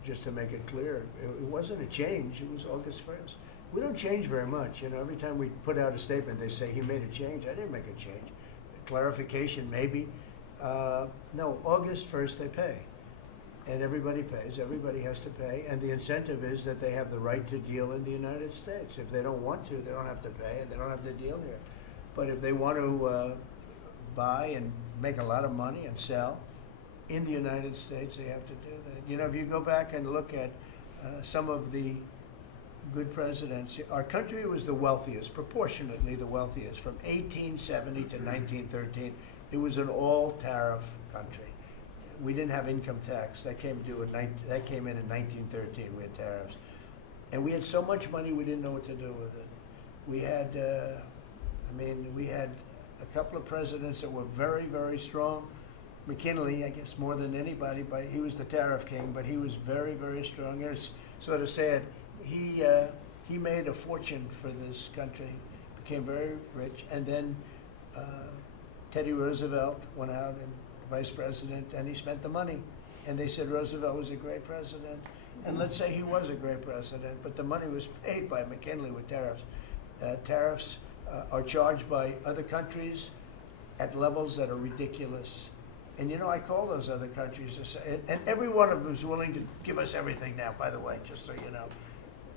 just to make it clear. It wasn't a change, it was August 1st. We don't change very much, you know. Every time we put out a statement, they say he made a change. I didn't make a change. Clarification, maybe. No, August 1st they pay. And everybody pays, everybody has to pay, and the incentive is that they have the right to deal in the United States. If they don't want to, they don't have to pay, and they don't have to deal here. But if they want to buy and make a lot of money and sell in the United States, they have to do that. You know, if you go back and look at some of the good presidents, our country was the wealthiest, proportionately the wealthiest, from 1870 to 1913. It was an all-tariff country. We didn't have income tax. That came in in 1913. We had tariffs. And we had so much money we didn't know what to do with it. We had, we had a couple of presidents that were very, very strong. McKinley, I guess more than anybody, but he was the tariff king, but he was very, very strong. It's sort of sad. He made a fortune for this country, became very rich, and then Teddy Roosevelt went out and vice president, and he spent the money. And they said Roosevelt was a great president. And let's say he was a great president, but the money was paid by McKinley with tariffs. Tariffs are charged by other countries at levels that are ridiculous. And you know, I call those other countries, and every one of them is willing to give us everything now, by the way, just so you know.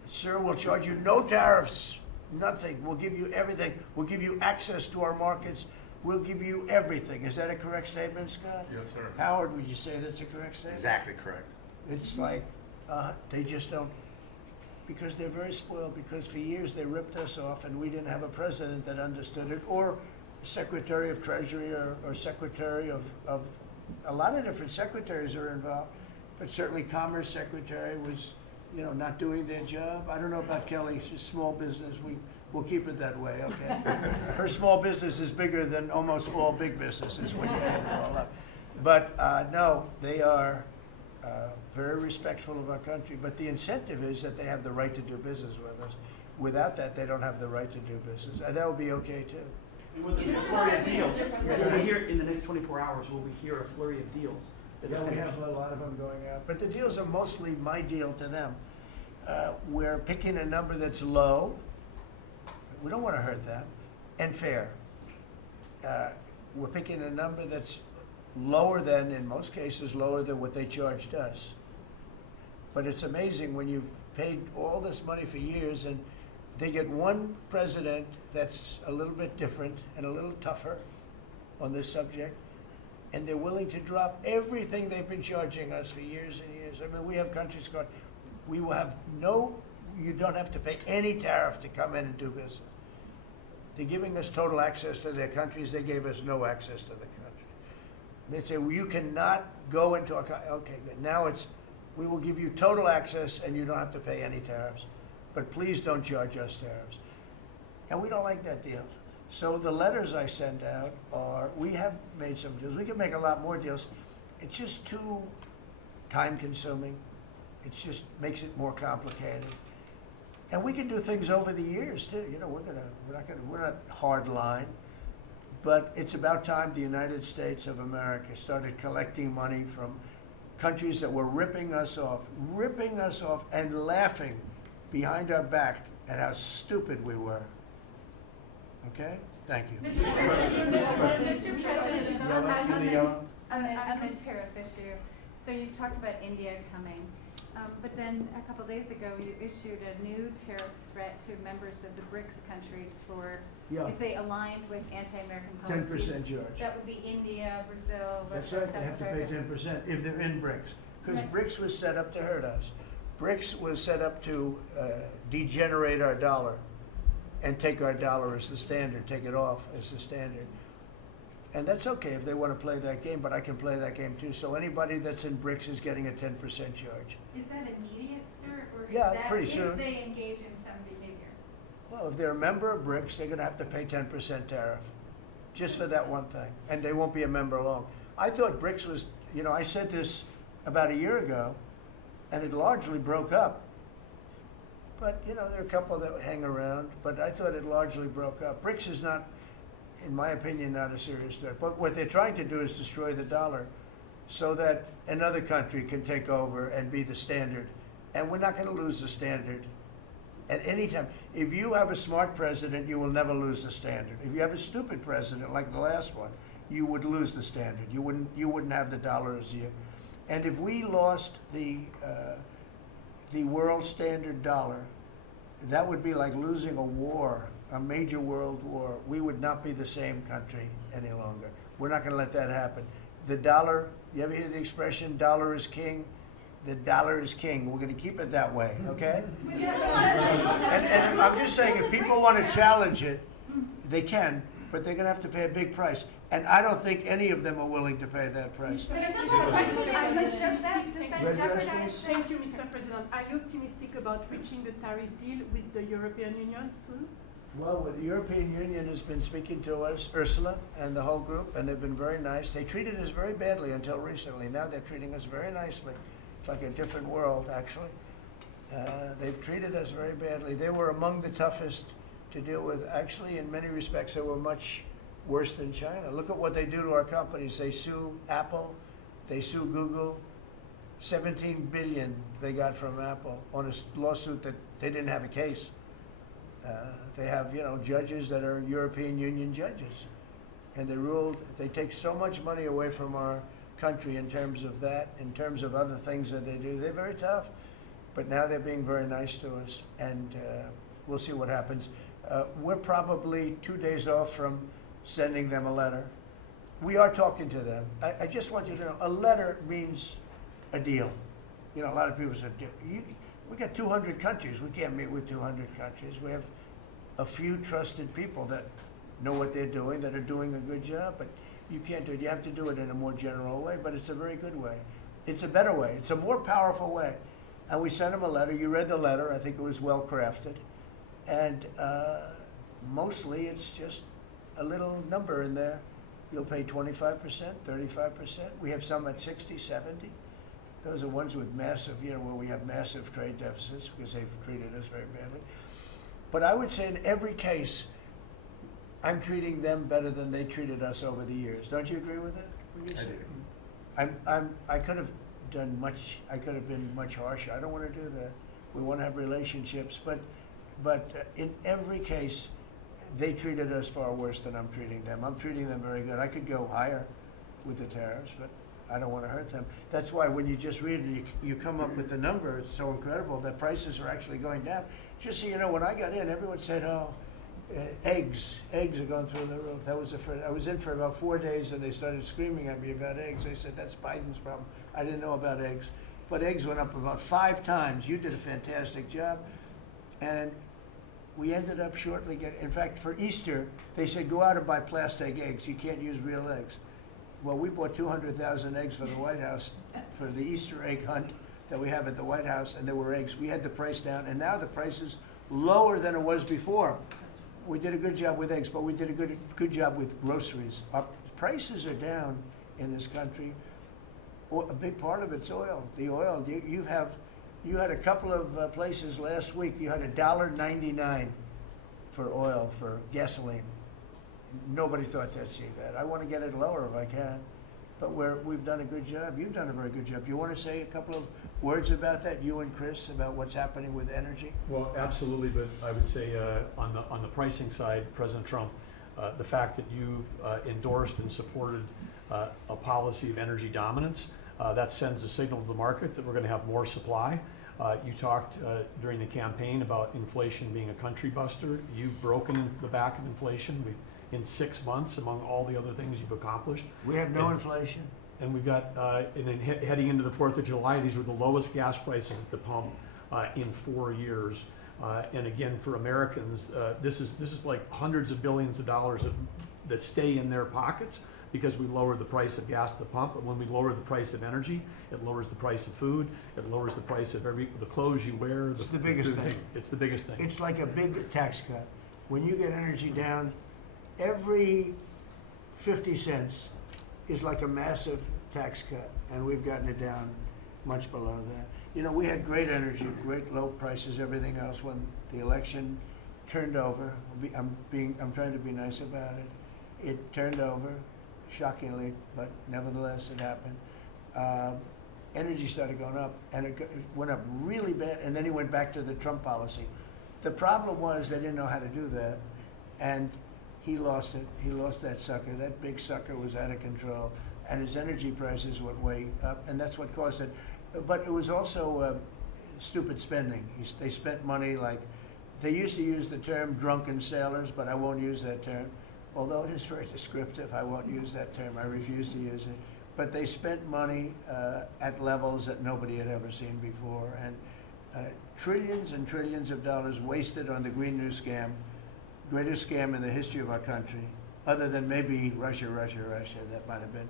Sir, we'll charge you no tariffs, nothing. We'll give you everything. We'll give you access to our markets. We'll give you everything. Is that a correct statement, Scott? Yes, sir. Howard, would you say that's a correct statement? Exactly correct. It's like they just don't, because they're very spoiled, because for years they ripped us off and we didn't have a president that understood it, or Secretary of Treasury or Secretary of a lot of different secretaries are involved, but certainly Commerce Secretary was, you know, not doing their job. I don't know about Kelly, she's small business. We'll keep it that way, okay? Her small business is bigger than almost all big businesses when you add it all up. But no, they are very respectful of our country. But the incentive is that they have the right to do business with us. Without that, they don't have the right to do business. And that would be okay too. And with the flurry of deals, will we hear in the next 24 hours, will we hear a flurry of deals? Yeah, we have a lot of them going out. But the deals are mostly my deal to them. We're picking a number that's low. We don't want to hurt them, and fair. We're picking a number that's lower than, in most cases, lower than what they charged us. But it's amazing when you've paid all this money for years and they get one president that's a little bit different and a little tougher on this subject, and they're willing to drop everything they've been charging us for years and years. I mean, we have countries going, we will have you don't have to pay any tariff to come in and do business. They're giving us total access to their countries. They gave us no access to the country. They say, well, you cannot go into our country. Okay, good. Now it's, we will give you total access and you don't have to pay any tariffs. but please don't charge us tariffs. And we don't like that deal. So the letters I send out are, we have made some deals. We can make a lot more deals. It's just too time consuming. It just makes it more complicated. And we can do things over the years too. You know, we're not hard line. But it's about time the United States of America started collecting money from countries that were ripping us off and laughing behind our back at how stupid we were. Okay? Thank you. Mr. President, Yellow, on the yellow. the tariff issue, so you talked about India coming, but then a couple days ago, you issued a new tariff threat to members of the BRICS countries for, Yeah. if they aligned with anti-American policies. 10% charge. That would be India, Brazil, That's Russia, right, they have to South pay Africa. 10% if they're in BRICS. Because Right. BRICS was set up to hurt us. BRICS was set up to degenerate our dollar and take our dollar as the standard, take it off as the standard. And that's okay if they want to play that game, but I can play that game too. So anybody that's in BRICS is getting a 10% charge. Is that immediate, sir, or is Yeah, that pretty if soon. they engage in some behavior? Well, if they're a member of BRICS, they're going to have to pay 10% tariff, just for that one thing, and they won't be a member long. I thought BRICS was, you know, I said this about a year ago, and it largely broke up. But, you know, there are a couple that hang around, but I thought it largely broke up. BRICS is not, in my opinion, not a serious threat. But what they're trying to do is destroy the dollar so that another country can take over and be the standard. And we're not going to lose the standard at any time. If you have a smart president, you will never lose the standard. If you have a stupid president like the last one, you would lose the standard. You wouldn't have the dollar as you. And if we lost the world standard dollar, that would be like losing a war, a major world war. We would not be the same country any longer. We're not going to let that happen. The dollar, you ever hear the expression, dollar is king? The dollar is king. We're going to keep it that way, okay? And I'm just saying, if people want to challenge it, they can, but they're going to have to pay a big price. And I don't think any of them are willing to pay that price. But it's not Does a question, that does that Red dress, jeopardize? please. Thank you, Mr. President. Are you optimistic about reaching a tariff deal with the European Union soon? Well, the European Union has been speaking to us, Ursula and the whole group, and they've been very nice. They treated us very badly until recently. Now they're treating us very nicely. It's like a different world, actually. They've treated us very badly. They were among the toughest to deal with. Actually, in many respects, they were much worse than China. Look at what they do to our companies. They sue Apple, they sue Google. 17 billion they got from Apple on a lawsuit that they didn't have a case. They have, you know, judges that are European Union judges, and they ruled. They take so much money away from our country in terms of that, in terms of other things that they do. They're very tough, but now they're being very nice to us, and we'll see what happens. We're probably 2 days off from sending them a letter. We are talking to them. I just want you to know, a letter means a deal. You know, a lot of people said, we got 200 countries. We can't meet with 200 countries. We have a few trusted people that know what they're doing, that are doing a good job, but you can't do it. You have to do it in a more general way, but it's a very good way. It's a better way. It's a more powerful way. And we sent them a letter. You read the letter. I think it was well crafted. And mostly it's just a little number in there. You'll pay 25%, 35%. We have some at 60, 70. Those are ones with massive, you know, where we have massive trade deficits because they've treated us very badly. But I would say in every case, I'm treating them better than they treated us over the years. Don't you agree with that? I do. I could have done much. I could have been much harsher. I don't want to do that. We want to have relationships, but in every case, they treated us far worse than I'm treating them. I'm treating them very good. I could go higher with the tariffs, but I don't want to hurt them. That's why when you just read it, you come up with the number. It's so incredible that prices are actually going down. Just so you know, when I got in, everyone said, "Oh, eggs are going through the roof." That was I was in for about 4 days, and they started screaming at me about eggs. They said, "That's Biden's problem." I didn't know about eggs, but eggs went up about 5 times. You did a fantastic job, and we ended up shortly getting. In fact, for Easter, they said, "Go out and buy plastic eggs. You can't use real eggs." Well, we bought 200,000 eggs for the White House for the Easter egg hunt, that we have at the White House, and there were eggs. We had the price down, and now the price is lower than it was before. We did a good job with eggs, but we did a good job with groceries. Our prices are down in this country. A big part of it's oil. The oil, you had a couple of places last week, you had $1.99 for oil, for gasoline. Nobody thought they'd see that. I want to get it lower if I can, but we've done a good job. You've done a very good job. Do you want to say a couple of words about that, you and Chris, about what's happening with energy? Well, absolutely, but I would say on the pricing side, President Trump, the fact that you've endorsed and supported a policy of energy dominance, that sends a signal to the market that we're going to have more supply. You talked during the campaign about inflation being a country buster. You've broken the back of inflation in 6 months, among all the other things you've accomplished. We have no inflation. And we've got, and then heading into the 4th of July, these were the lowest gas prices at the pump in 4 years. And again, for Americans, this is like hundreds of billions of dollars that stay in their pockets because we lower the price of gas at the pump. But when we lower the price of energy, it lowers the price of food, it lowers the price of the clothes you wear. It's the biggest thing. It's the biggest thing. It's like a big tax cut. When you get energy down, every 50 cents is like a massive tax cut, and we've gotten it down much below that. You know, we had great energy, great low prices, everything else. When the election turned over, I'm trying to be nice about it. It turned over, shockingly, but nevertheless it happened. Energy started going up, and it went up really bad, and then he went back to the Trump policy. The problem was they didn't know how to do that, and he lost it. He lost that sucker. That big sucker was out of control, and his energy prices went way up, and that's what caused it. But it was also stupid spending. They spent money like, they used to use the term drunken sailors, but I won't use that term. Although it is very descriptive, I won't use that term. I refuse to use it. But they spent money at levels that nobody had ever seen before, and trillions and trillions of dollars wasted on the Green New Scam, greatest scam in the history of our country, other than maybe Russia, that might have been.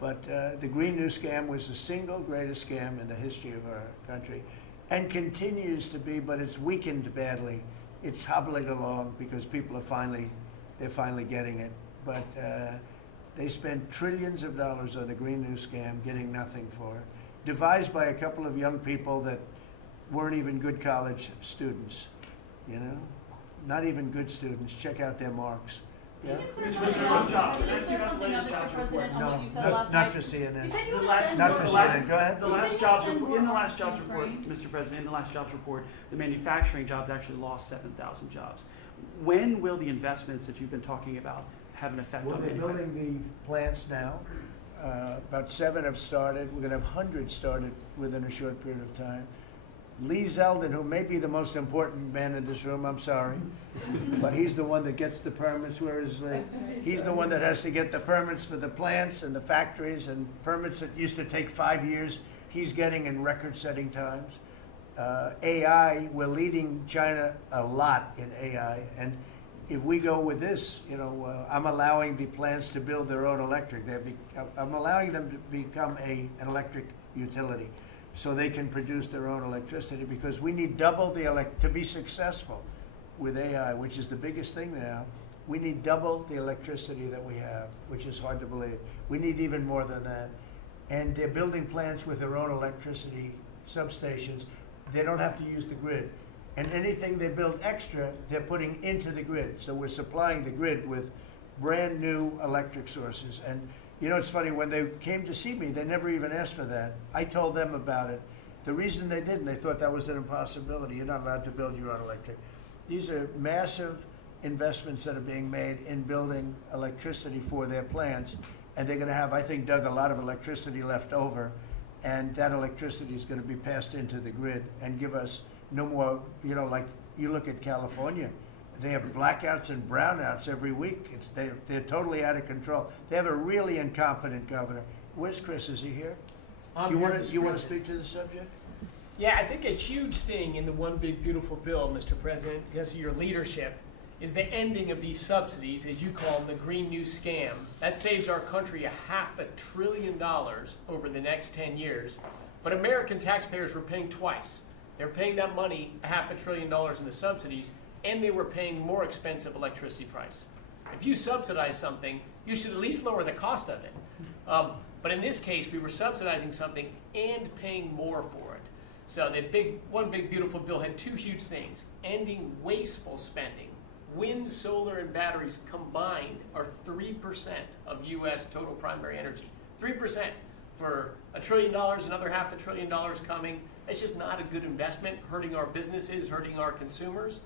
But the Green New Scam was the single greatest scam in the history of our country, and continues to be, but it's weakened badly. It's hobbling along because people are they're finally getting it. But they spent trillions of dollars on the Green New Scam, getting nothing for it. Devised by a couple of young people that weren't even good college students, you know? Not even good students. Check out their marks. Yeah? Can you clear something up, Mr. President, on what you said last night? Not for CNN. You said you The would last- send Not more for jobs. CNN. Go ahead. The You last said jobs you'd send report, in the more last jobs jobs, report, right? Mr. President, in the last jobs report, the manufacturing jobs actually lost 7,000 jobs. When will the investments that you've been talking about have an effect Well, on they're manufacturing? building the plants now. About 7 have started. We're going to have hundreds started within a short period of time. Lee Zeldin, who may be the most important man in this room, I'm sorry, but he's the one that gets the permits, whereas he's the one that has to get the permits for the plants and the factories, and permits that used to take 5 years, he's getting in record-setting times. AI, we're leading China a lot in AI, and if we go with this, you know, I'm allowing the plants to build their own electric. I'm allowing them to become an electric utility, so they can produce their own electricity, because we need double to be successful with AI, which is the biggest thing now. We need double the electricity that we have, which is hard to believe. We need even more than that. And they're building plants with their own electricity substations. They don't have to use the grid. And anything they build extra, they're putting into the grid. So we're supplying the grid with brand new electric sources. And you know, it's funny, when they came to see me, they never even asked for that. I told them about it. The reason they didn't, they thought that was an impossibility. You're not allowed to build your own electric. These are massive investments that are being made in building electricity for their plants. And they're going to have, I think, Doug, a lot of electricity left over. And that electricity is going to be passed into the grid and give us no more, you know, like you look at California. They have blackouts and brownouts every week. They're totally out of control. They have a really incompetent governor. Where's Chris? Is he here? Do you want to speak to the subject? Yeah, I think a huge thing in the One Big Beautiful Bill, Mr. President, because of your leadership, is the ending of these subsidies, as you call them, the Green New Scam. That saves our country $500 billion over the next 10 years. But American taxpayers were paying twice. They were paying that money, $500 billion in the subsidies, and they were paying more expensive electricity price. If you subsidize something, you should at least lower the cost of it. But in this case, we were subsidizing something and paying more for it. So the one big beautiful bill had two huge things: ending wasteful spending. Wind, solar, and batteries combined are 3% of U.S. total primary energy. 3% for $1 trillion, another $500 billion coming. It's just not a good investment, hurting our businesses, hurting our consumers.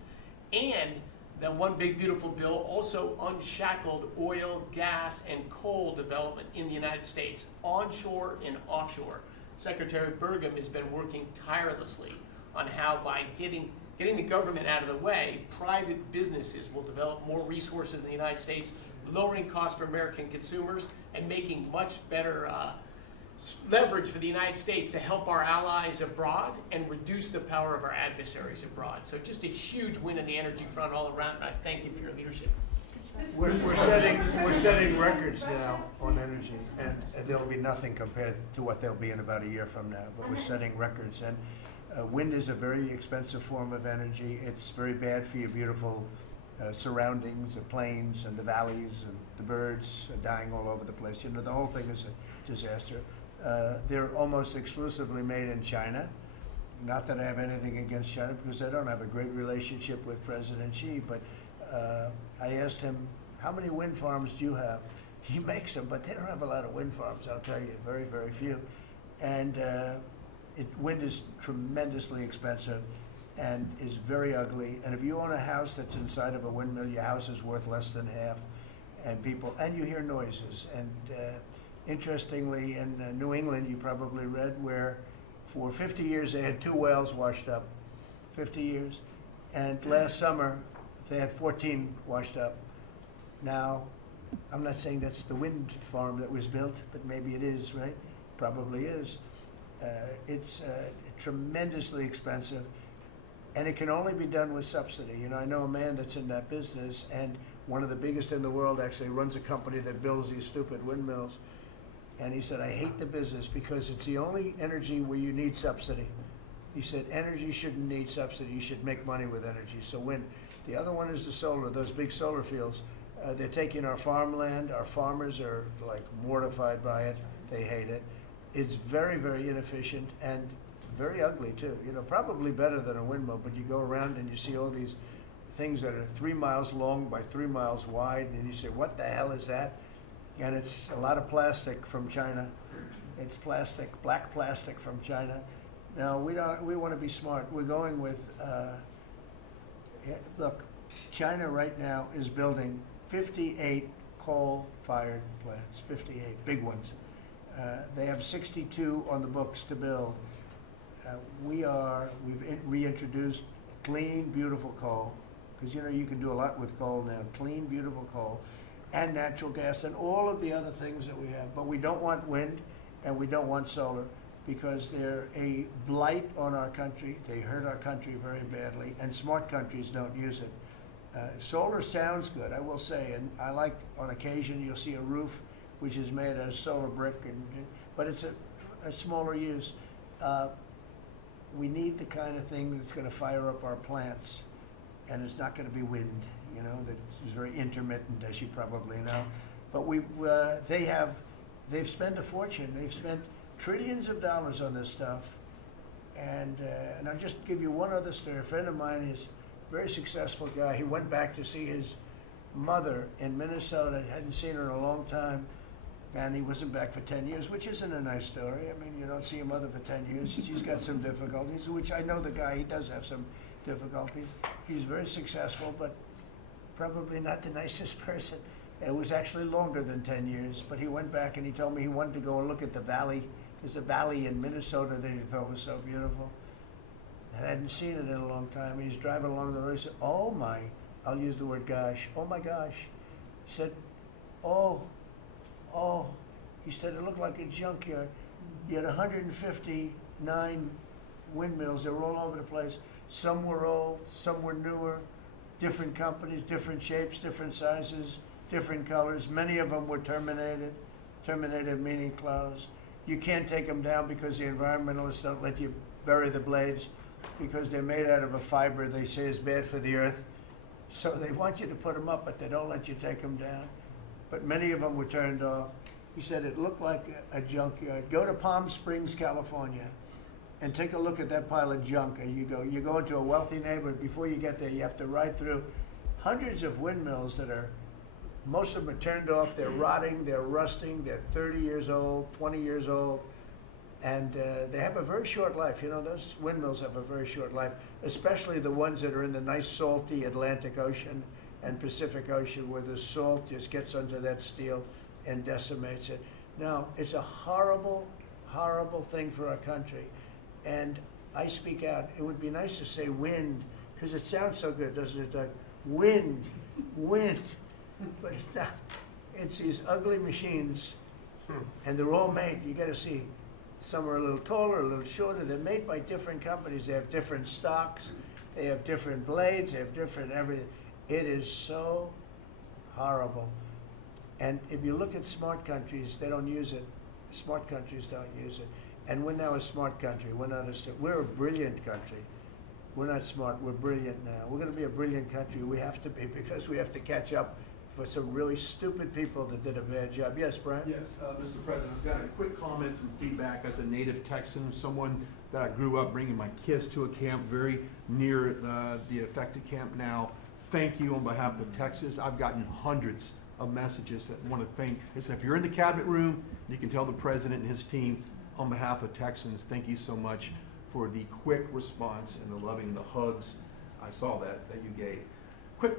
And that one big beautiful bill also unshackled oil, gas, and coal development in the United States, onshore and offshore. Secretary Burgum has been working tirelessly on how, by getting the government out of the way, private businesses will develop more resources in the United States, lowering costs for American consumers and making much better leverage for the United States to help our allies abroad and reduce the power of our adversaries abroad. So just a huge win on the energy front all around, and I thank you for your leadership. We're setting records now on energy, and there'll be nothing compared to what they'll be in about a year from now, but we're setting records. And wind is a very expensive form of energy. It's very bad for your beautiful surroundings, the plains and the valleys, and the birds are dying all over the place. You know, the whole thing is a disaster. They're almost exclusively made in China. Not that I have anything against China, because I don't have a great relationship with President Xi, but I asked him, how many wind farms do you have? He makes them, but they don't have a lot of wind farms, I'll tell you, very, very few. And wind is tremendously expensive and is very ugly. And if you own a house that's inside of a windmill, your house is worth less than half. And you hear noises. And interestingly, in New England, you probably read, where for 50 years they had 2 wells washed up, 50 years. And last summer, they had 14 washed up. Now, I'm not saying that's the wind farm that was built, but maybe it is, right? Probably is. It's tremendously expensive, and it can only be done with subsidy. You know, I know a man that's in that business, and one of the biggest in the world actually runs a company that builds these stupid windmills. And he said, I hate the business because it's the only energy where you need subsidy. He said, energy shouldn't need subsidy. You should make money with energy. So wind. The other one is the solar, those big solar fields. They're taking our farmland. Our farmers are like mortified by it. They hate it. It's very, very inefficient and very ugly too. You know, probably better than a windmill, but you go around and you see all these things that are 3 miles long by 3 miles wide, and you say, what the hell is that? And it's a lot of plastic from China. It's plastic, black plastic from China. Now, we want to be smart. We're going with, look, China right now is building 58 coal-fired plants, 58, big ones. They have 62 on the books to build. We've reintroduced clean, beautiful coal, because you know you can do a lot with coal now, clean, beautiful coal, and natural gas, and all of the other things that we have. But we don't want wind, and we don't want solar, because they're a blight on our country. They hurt our country very badly, and smart countries don't use it. Solar sounds good, I will say, and I like, on occasion, you'll see a roof which is made of solar brick, but it's a smaller use. We need the kind of thing that's going to fire up our plants, and it's not going to be wind, you know, that is very intermittent, as you probably know. But they've spent a fortune. They've spent trillions of dollars on this stuff. And I'll just give you one other story. A friend of mine is a very successful guy. He went back to see his mother in Minnesota. Hadn't seen her in a long time. And he wasn't back for 10 years, which isn't a nice story. I mean, you don't see your mother for 10 years. She's got some difficulties, which I know the guy, he does have some difficulties. He's very successful, but probably not the nicest person. It was actually longer than 10 years, but he went back and he told me he wanted to go and look at the valley. There's a valley in Minnesota that he thought was so beautiful. And I hadn't seen it in a long time. He's driving along the road. He said, oh my, I'll use the word gosh, oh my gosh. He said, oh, he said it looked like a junkyard. You had 159 windmills. They were all over the place. Some were old, some were newer, different companies, different shapes, different sizes, different colors. Many of them were terminated. Terminated meaning closed. You can't take them down because the environmentalists don't let you bury the blades because they're made out of a fiber they say is bad for the earth. So they want you to put them up, but they don't let you take them down. But many of them were turned off. He said it looked like a junkyard. Go to Palm Springs, California, and take a look at that pile of junk. And you go into a wealthy neighborhood. Before you get there, you have to ride through hundreds of windmills that are, most of them are turned off. They're rotting, they're rusting, they're 30 years old, 20 years old. And they have a very short life. You know, those windmills have a very short life, especially the ones that are in the nice salty Atlantic Ocean and Pacific Ocean where the salt just gets under that steel and decimates it. Now, it's a horrible, horrible thing for our country. And I speak out. It would be nice to say wind, because it sounds so good, doesn't it, Doug? Wind, wind. But it's not. It's these ugly machines, and they're all made, you gotta see, some are a little taller, a little shorter. They're made by different companies. They have different stocks. They have different blades. They have different everything. It is so horrible. And if you look at smart countries, they don't use it. Smart countries don't use it. And we're now a smart country. We're not we're a brilliant country. We're not smart. We're brilliant now. We're going to be a brilliant country. We have to be, because we have to catch up for some really stupid people that did a bad job. Yes, Brian? Yes, Mr. President, I've got a quick comments and feedback as a native Texan, someone that I grew up bringing my kids to a camp very near the affected camp now. Thank you on behalf of Texas. I've gotten hundreds of messages that want to thank. If you're in the cabinet room, you can tell the president and his team on behalf of Texans, thank you so much for the quick response and the loving, the hugs. I saw that you gave.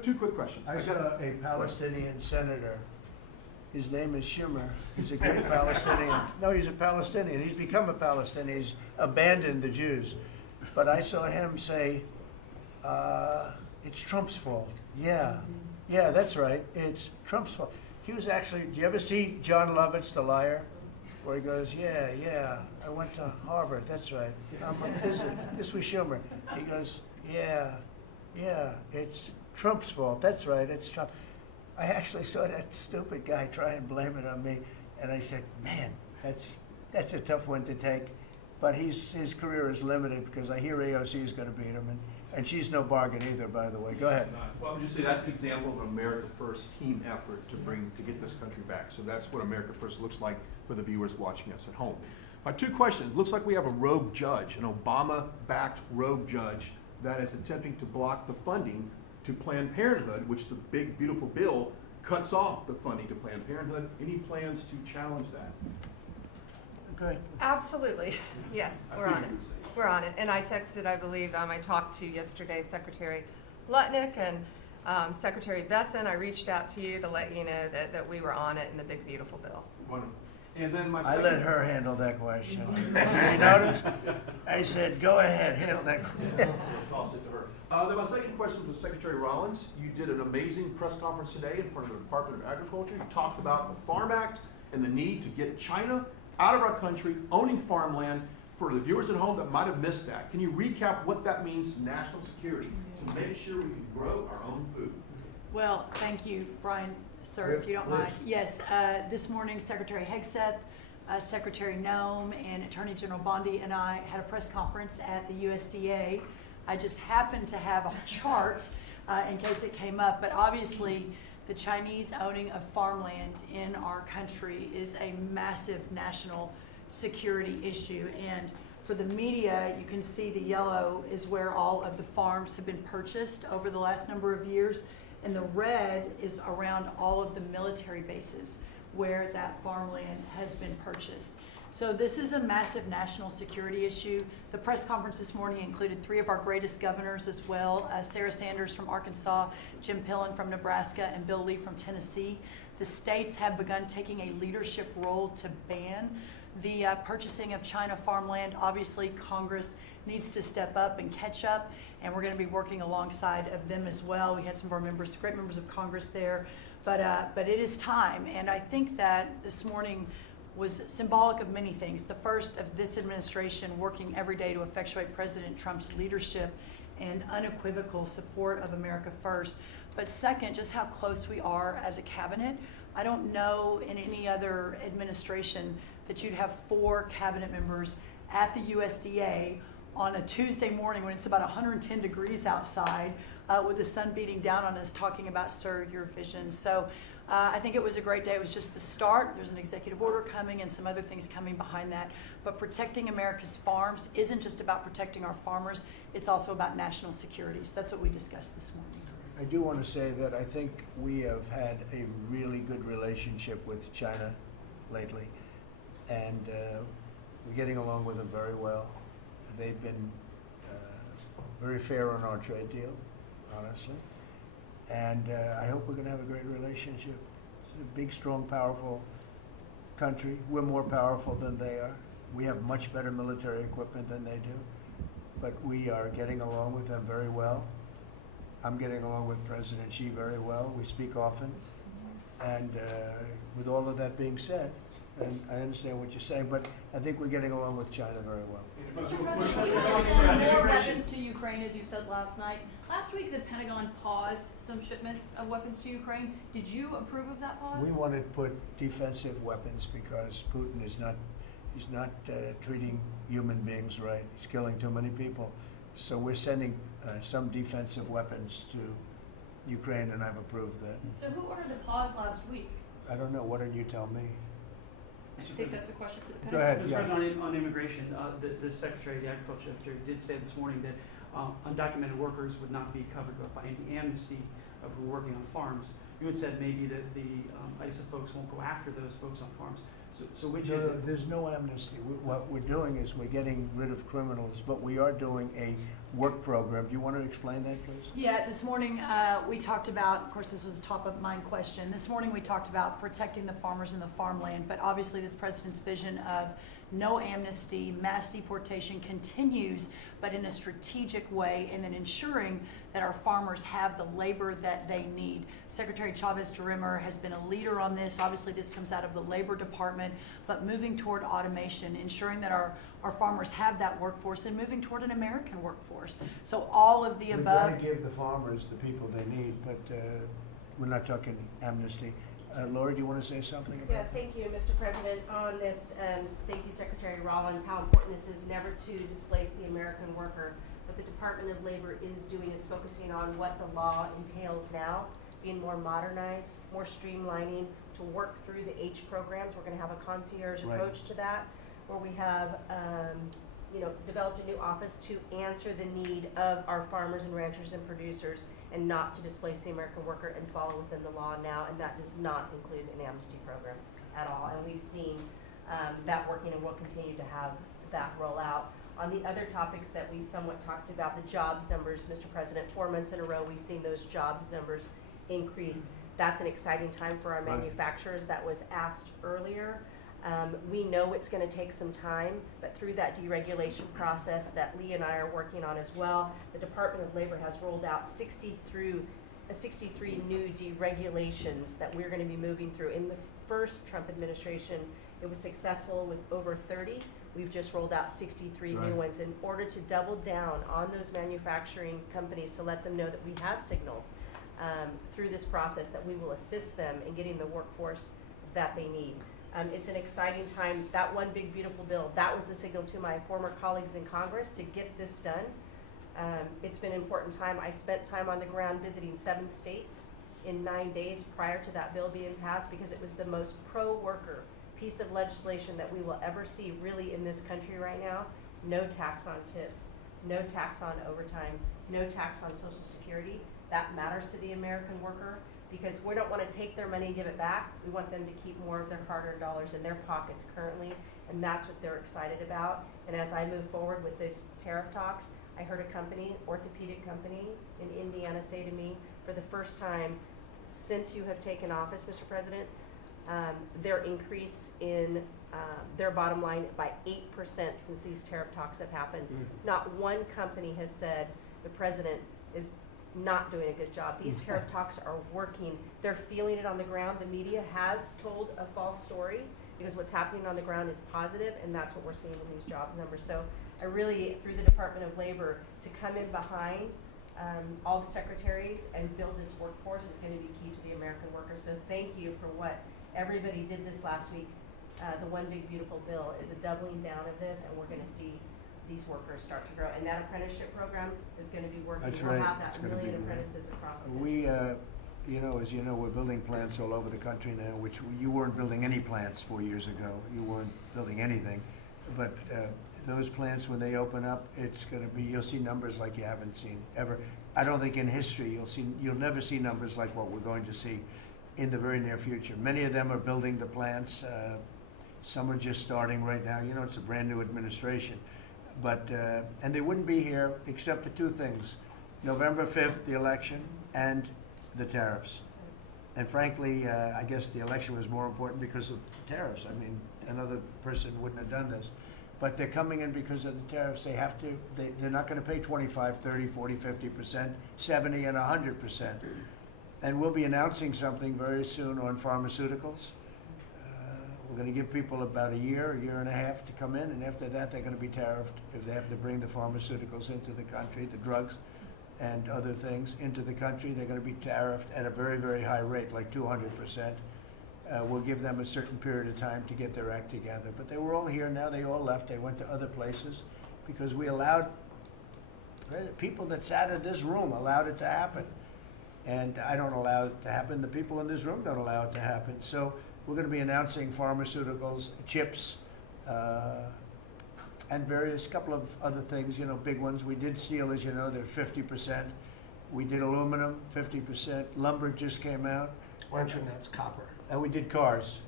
Two quick questions. I saw a Palestinian senator. His name is Schumer. He's a great Palestinian. No, he's a Palestinian. He's become a Palestinian. He's abandoned the Jews. But I saw him say, it's Trump's fault. Yeah, that's right. It's Trump's fault. He was actually, do you ever see John Lovett's The Liar? Where he goes, yeah, I went to Harvard. That's right. This was Schumer. He goes, yeah, it's Trump's fault. That's right, it's Trump. I actually saw that stupid guy try and blame it on me, and I said, man, that's a tough one to take. But his career is limited because I hear AOC is going to beat him, and she's no bargain either, by the way. Go ahead. Well, I'm just saying that's an example of an America First team effort to get this country back. So that's what America First looks like for the viewers watching us at home. My two questions. Looks like we have a rogue judge, an Obama-backed rogue judge that is attempting to block the funding to Planned Parenthood, which the big, beautiful bill cuts off the funding to Planned Parenthood. Any plans to challenge that? Okay. Absolutely. Yes, we're on it. We're on it. And I texted, I believe, I talked to yesterday Secretary Lutnick and Secretary Besson. I reached out to you to let you know that we were on it in the big, beautiful bill. Wonderful. And then I let her handle that question. You notice? I said, go ahead, handle that question. I'll toss it to her. Then my second question was Secretary Rollins. You did an amazing press conference today in front of the Department of Agriculture. You talked about the Farm Act and the need to get China out of our country, owning farmland. For the viewers at home that might have missed that, can you recap what that means to national security to make sure we can grow our own food? Well, thank you, Brian, sir, if you don't mind. Yes, this morning Secretary Hegseth, Secretary Noem, and Attorney General Bondi and I had a press conference at the USDA. I just happened to have a chart in case it came up, but obviously the Chinese owning of farmland in our country is a massive national security issue. And for the media, you can see the yellow is where all of the farms have been purchased over the last number of years, and the red is around all of the military bases where that farmland has been purchased. So this is a massive national security issue. The press conference this morning included 3 of our greatest governors as well, Sarah Sanders from Arkansas, Jim Pillen from Nebraska, and Bill Lee from Tennessee. The states have begun taking a leadership role to ban the purchasing of China farmland. Obviously, Congress needs to step up and catch up, and we're going to be working alongside of them as well. We had some of our members, great members of Congress there, but it is time, and I think that this morning was symbolic of many things. The first of this administration working every day to effectuate President Trump's leadership and unequivocal support of America First, but second, just how close we are as a cabinet. I don't know in any other administration that you'd have 4 cabinet members at the USDA on a Tuesday morning when it's about 110 degrees outside with the sun beating down on us talking about Sir Your Vision. So I think it was a great day. It was just the start. There's an executive order coming and some other things coming behind that. But protecting America's farms isn't just about protecting our farmers. It's also about national security. So that's what we discussed this morning. I do want to say that I think we have had a really good relationship with China lately, and we're getting along with them very well. They've been very fair on our trade deal, honestly, and I hope we're going to have a great relationship. It's a big, strong, powerful country. We're more powerful than they are. We have much better military equipment than they do, but we are getting along with them very well. I'm getting along with President Xi very well. We speak often. And with all of that being said, and I understand what you're saying, but I think we're getting along with China very well. Mr. President, we want to send more weapons to Ukraine, as you said last night. Last week, the Pentagon paused some shipments of weapons to Ukraine. Did you approve of that pause? We want to put defensive weapons because Putin is not, he's not treating human beings right. He's killing too many people. So we're sending some defensive weapons to Ukraine, and I've approved that. So who ordered the pause last week? I don't know. Why don't you tell me? I think that's a question for the Go Pentagon. ahead. Mr. Yeah. President, on immigration, the Secretary, the Agriculture Secretary, did say this morning that undocumented workers would not be covered by any amnesty who are working on farms. You had said maybe that the ISA folks won't go after those folks on farms. So which is it? There's no amnesty. What we're doing is we're getting rid of criminals, but we are doing a work program. Do you want to explain that, please? Yeah, this morning we talked about, of course this was a top of mind question, this morning we talked about protecting the farmers and the farmland, but obviously this president's vision of no amnesty, mass deportation continues, but in a strategic way, and then ensuring that our farmers have the labor that they need. Secretary Chavez-DeRimmer has been a leader on this. Obviously this comes out of the Labor Department, but moving toward automation, ensuring that our farmers have that workforce, and moving toward an American workforce. So all of the We've above. got to give the farmers the people they need, but we're not talking amnesty. Laura, do you want to say something about Yeah, that? thank you, Mr. President. On this, thank you, Secretary Rollins, how important this is never to displace the American worker. What the Department of Labor is doing is focusing on what the law entails now, being more modernized, more streamlining, to work through the H programs. We're going to have a concierge Right. approach to that, where we have developed a new office to answer the need of our farmers and ranchers and producers, and not to displace the American worker and follow within the law now, and that does not include an amnesty program at all. And we've seen that working, and we'll continue to have that roll out. On the other topics that we've somewhat talked about, the jobs numbers, Mr. President, 4 months in a row, we've seen those jobs numbers increase. That's an exciting time for our Right. manufacturers. That was asked earlier. We know it's going to take some time, but through that deregulation process that Lee and I are working on as well, the Department of Labor has rolled out 63 new deregulations that we're going to be moving through. In the first Trump administration, it was successful with over 30. We've just rolled out 63 Right. new ones in order to double down on those manufacturing companies, to let them know that we have signaled through this process that we will assist them in getting the workforce that they need. It's an exciting time. That one big beautiful bill, that was the signal to my former colleagues in Congress to get this done. It's been an important time. I spent time on the ground visiting 7 states in 9 days prior to that bill being passed, because it was the most pro-worker piece of legislation that we will ever see really in this country right now. No tax on tips, no tax on overtime, no tax on Social Security. That matters to the American worker, because we don't want to take their money and give it back. We want them to keep more of their hard-earned dollars in their pockets currently, and that's what they're excited about. And as I move forward with this tariff talks, I heard a company, orthopedic company in Indiana, say to me, for the first time since you have taken office, Mr. President, their increase in their bottom line by 8% since these tariff talks have happened. Not one company has said the president is not doing a good job. These tariff talks are working. They're feeling it on the ground. The media has told a false story, because what's happening on the ground is positive, and that's what we're seeing in these jobs numbers. So I really, through the Department of Labor, to come in behind all the secretaries and build this workforce is going to be key to the American worker. So thank you for what everybody did this last week. The One Big Beautiful Bill is a doubling down of this, and we're going to see these workers start to grow. And that apprenticeship program is going to be working. That's We'll right. have that It's gonna be million great. apprentices across the country. We, as you know, we're building plants all over the country now, which you weren't building any plants 4 years ago. You weren't building anything. But those plants, when they open up, it's going to be, you'll see numbers like you haven't seen ever. I don't think in history you'll never see numbers like what we're going to see in the very near future. Many of them are building the plants. Some are just starting right now. You know, it's a brand new administration. But, and they wouldn't be here except for two things. November 5th, the election, and the tariffs. And frankly, I guess the election was more important because of the tariffs. I mean, another person wouldn't have done this. But they're coming in because of the tariffs. They have to, they're not going to pay 25, 30, 40, 50%, 70, and 100%. And we'll be announcing something very soon on pharmaceuticals. We're going to give people about a year and a half to come in, and after that they're going to be tariffed if they have to bring the pharmaceuticals into the country, the drugs and other things into the country. They're going to be tariffed at a very, very high rate, like 200%. We'll give them a certain period of time to get their act together. But they were all here now. They all left. They went to other places because we allowed, people that sat in this room allowed it to happen. And I don't allow it to happen. The people in this room don't allow it to happen. So we're going to be announcing pharmaceuticals, chips, and various couple of other things, you know, big ones. We did steel, as you know, they're 50%. We did aluminum, 50%. Lumber just came out. Mention that's copper. And we did cars.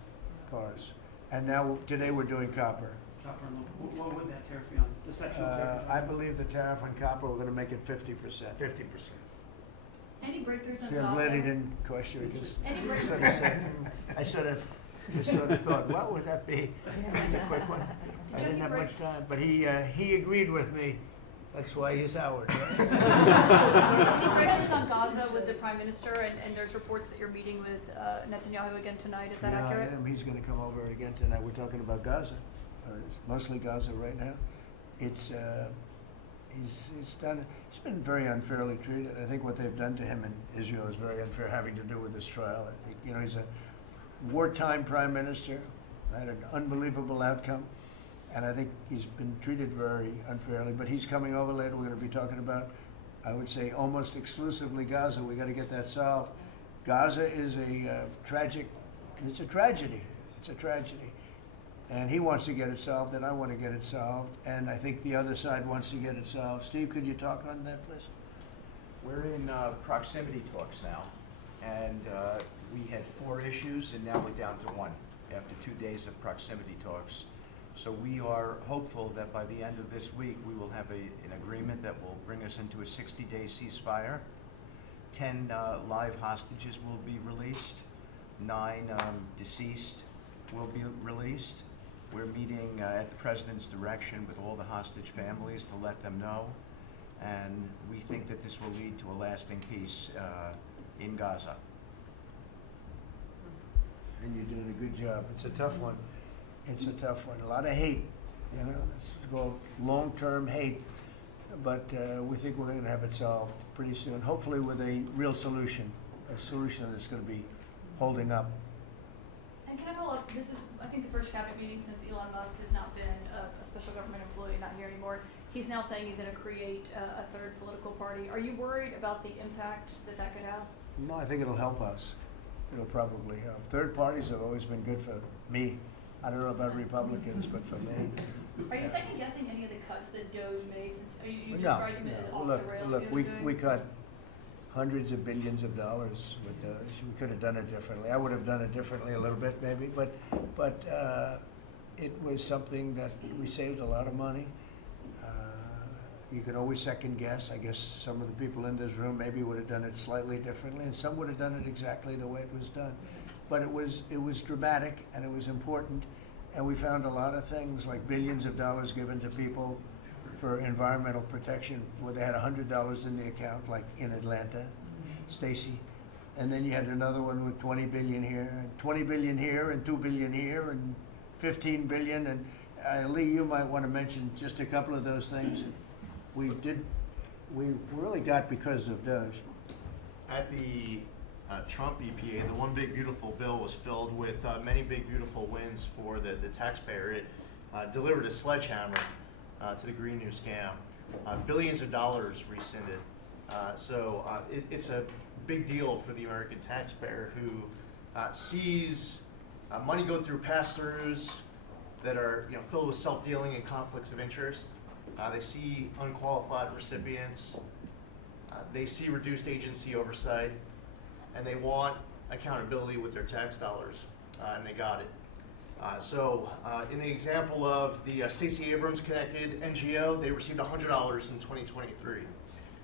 And now, today we're doing copper. Copper and aluminum. What would that tariff be on? The sectional tariff? I believe the tariff on copper, we're going to make it 50%. 50%. Any breakthroughs in See, I'm glad he didn't question it. Any I sort of thought, what would that be? A quick one. I didn't have much time, but he agreed with me. That's why he's Howard. Any breakthroughs on Gaza with the Prime Minister, and there's reports that you're meeting with Netanyahu again tonight, is that accurate? Yeah, he's going to come over again tonight. We're talking about Gaza, mostly Gaza right now. It's he's been very unfairly treated. I think what they've done to him in Israel is very unfair, having to do with this trial. I think, you know, he's a wartime prime minister, had an unbelievable outcome, and I think he's been treated very unfairly. But he's coming over later. We're going to be talking about, I would say, almost exclusively Gaza. We got to get that solved. Gaza is a tragic. It's a tragedy. It's a tragedy. And he wants to get it solved, and I want to get it solved, and I think the other side wants to get it solved. Steve, could you talk on that, please? We're in proximity talks now, and we had 4 issues, and now we're down to 1 after 2 days of proximity talks. So we are hopeful that by the end of this week, we will have an agreement that will bring us into a 60-day ceasefire. 10 live hostages will be released, 9 deceased will be released. We're meeting at the President's direction with all the hostage families to let them know, and we think that this will lead to a lasting peace in Gaza. And you're doing a good job. It's a tough one. It's a tough one. A lot of hate, you know, it's called long-term hate, but we think we're going to have it solved pretty soon, hopefully with a real solution, a solution that's going to be holding up. And can I follow up? This is, I think, the first cabinet meeting since Elon Musk has not been a special government employee, not here anymore. He's now saying he's going to create a third political party. Are you worried about the impact that that could have? No, I think it'll help us. It'll probably help. Third parties have always been good for me. I don't know about Republicans, but for me. Are you second guessing any of the cuts that DOJ made? Since you described him as off the rails. Look, we cut hundreds of billions of dollars with DOJ. We could have done it differently. I would have done it differently a little bit, maybe, but it was something that we saved a lot of money. You can always second guess. I guess some of the people in this room maybe would have done it slightly differently, and some would have done it exactly the way it was done. But it was dramatic, and it was important, and we found a lot of things like billions of dollars given to people for environmental protection, where they had $100 in the account, like in Atlanta, Stacy, and then you had another one with 20 billion here, and 20 billion here, and 2 billion here, and 15 billion, and Lee, you might want to mention just a couple of those things. We we really got because of DOGE. At the Trump EPA, the one big beautiful bill was filled with many big beautiful wins for the taxpayer. It delivered a sledgehammer to the Green New scam. Billions of dollars rescinded. It's a big deal for the American taxpayer who sees money go through pass-throughs that are filled with self-dealing and conflicts of interest. They see unqualified recipients. They see reduced agency oversight, and they want accountability with their tax dollars, and they got it. In the example of the Stacey Abrams connected NGO, they received $100 in 2023.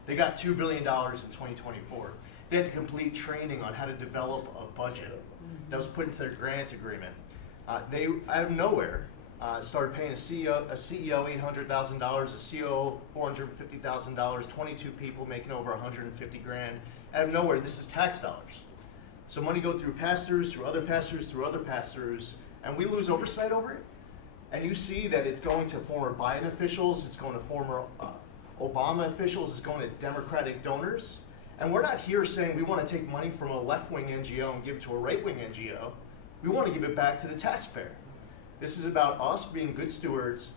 They got $2 billion in 2024. They had to complete training on how to develop a budget that was put into their grant agreement. They, out of nowhere, started paying a CEO $800,000, a COO $450,000, 22 people making over 150 grand. Out of nowhere, this is tax dollars. So money go through pass-throughs, through other pass-throughs, through other pass-throughs, and we lose oversight over it. And you see that it's going to former Biden officials, it's going to former Obama officials, it's going to Democratic donors. And we're not here saying we want to take money from a left-wing NGO and give it to a right-wing NGO. We want to give it back to the taxpayer. This is about us being good stewards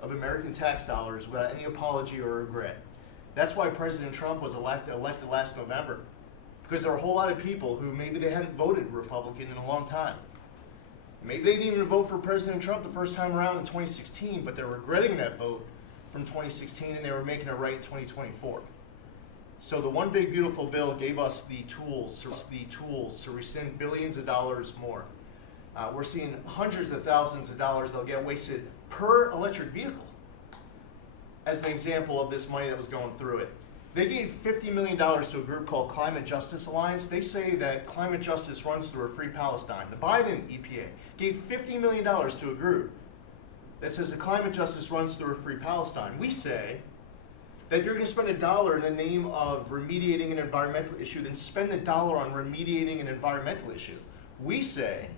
of American tax dollars without any apology or regret. That's why President Trump was elected last November, because there are a whole lot of people who maybe they hadn't voted Republican in a long time. Maybe they didn't even vote for President Trump the first time around in 2016, but they're regretting that vote from 2016 and they were making it right in 2024. So the one big beautiful bill gave us the tools to rescind billions of dollars more. We're seeing hundreds of thousands of dollars that'll get wasted per electric vehicle as an example of this money that was going through it. They gave $50 million to a group called Climate Justice Alliance. They say that climate justice runs through a free Palestine. The Biden EPA gave $50 million to a group that says that climate justice runs through a free Palestine. We say that you're going to spend $1 in the name of remediating an environmental issue, then spend $1 on remediating an environmental issue. We say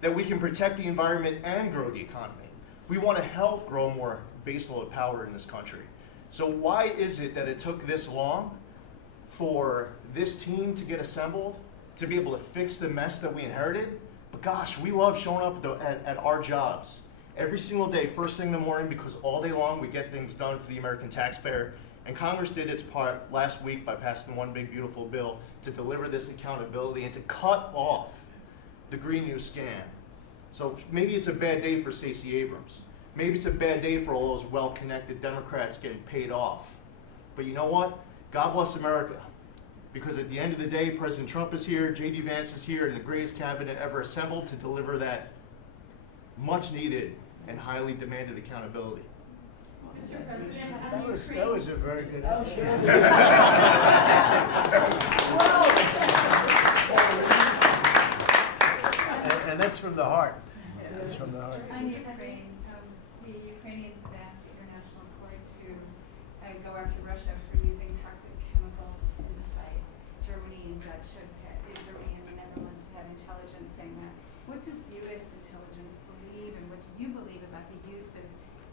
that we can protect the environment and grow the economy. We want to help grow more baseload power in this country. So why is it that it took this long for this team to get assembled, to be able to fix the mess that we inherited? But gosh, we love showing up at our jobs every single day, first thing in the morning, because all day long we get things done for the American taxpayer. And Congress did its part last week by passing one big beautiful bill to deliver this accountability and to cut off the Green New scam. So maybe it's a bad day for Stacey Abrams. Maybe it's a bad day for all those well-connected Democrats getting paid off. But you know what? God bless America. Because at the end of the day, President Trump is here, J.D. Vance is here, and the greatest cabinet ever assembled to deliver that much-needed and highly demanded accountability. Mr. President, That was a very good answer. And that's from the heart. That's from the heart. On Ukraine, the Ukrainians have asked the International Court to go after Russia for using toxic chemicals in the fight. Germany and Germany and the Netherlands have had intelligence saying that. What does U.S. intelligence believe, and what do you believe about the use of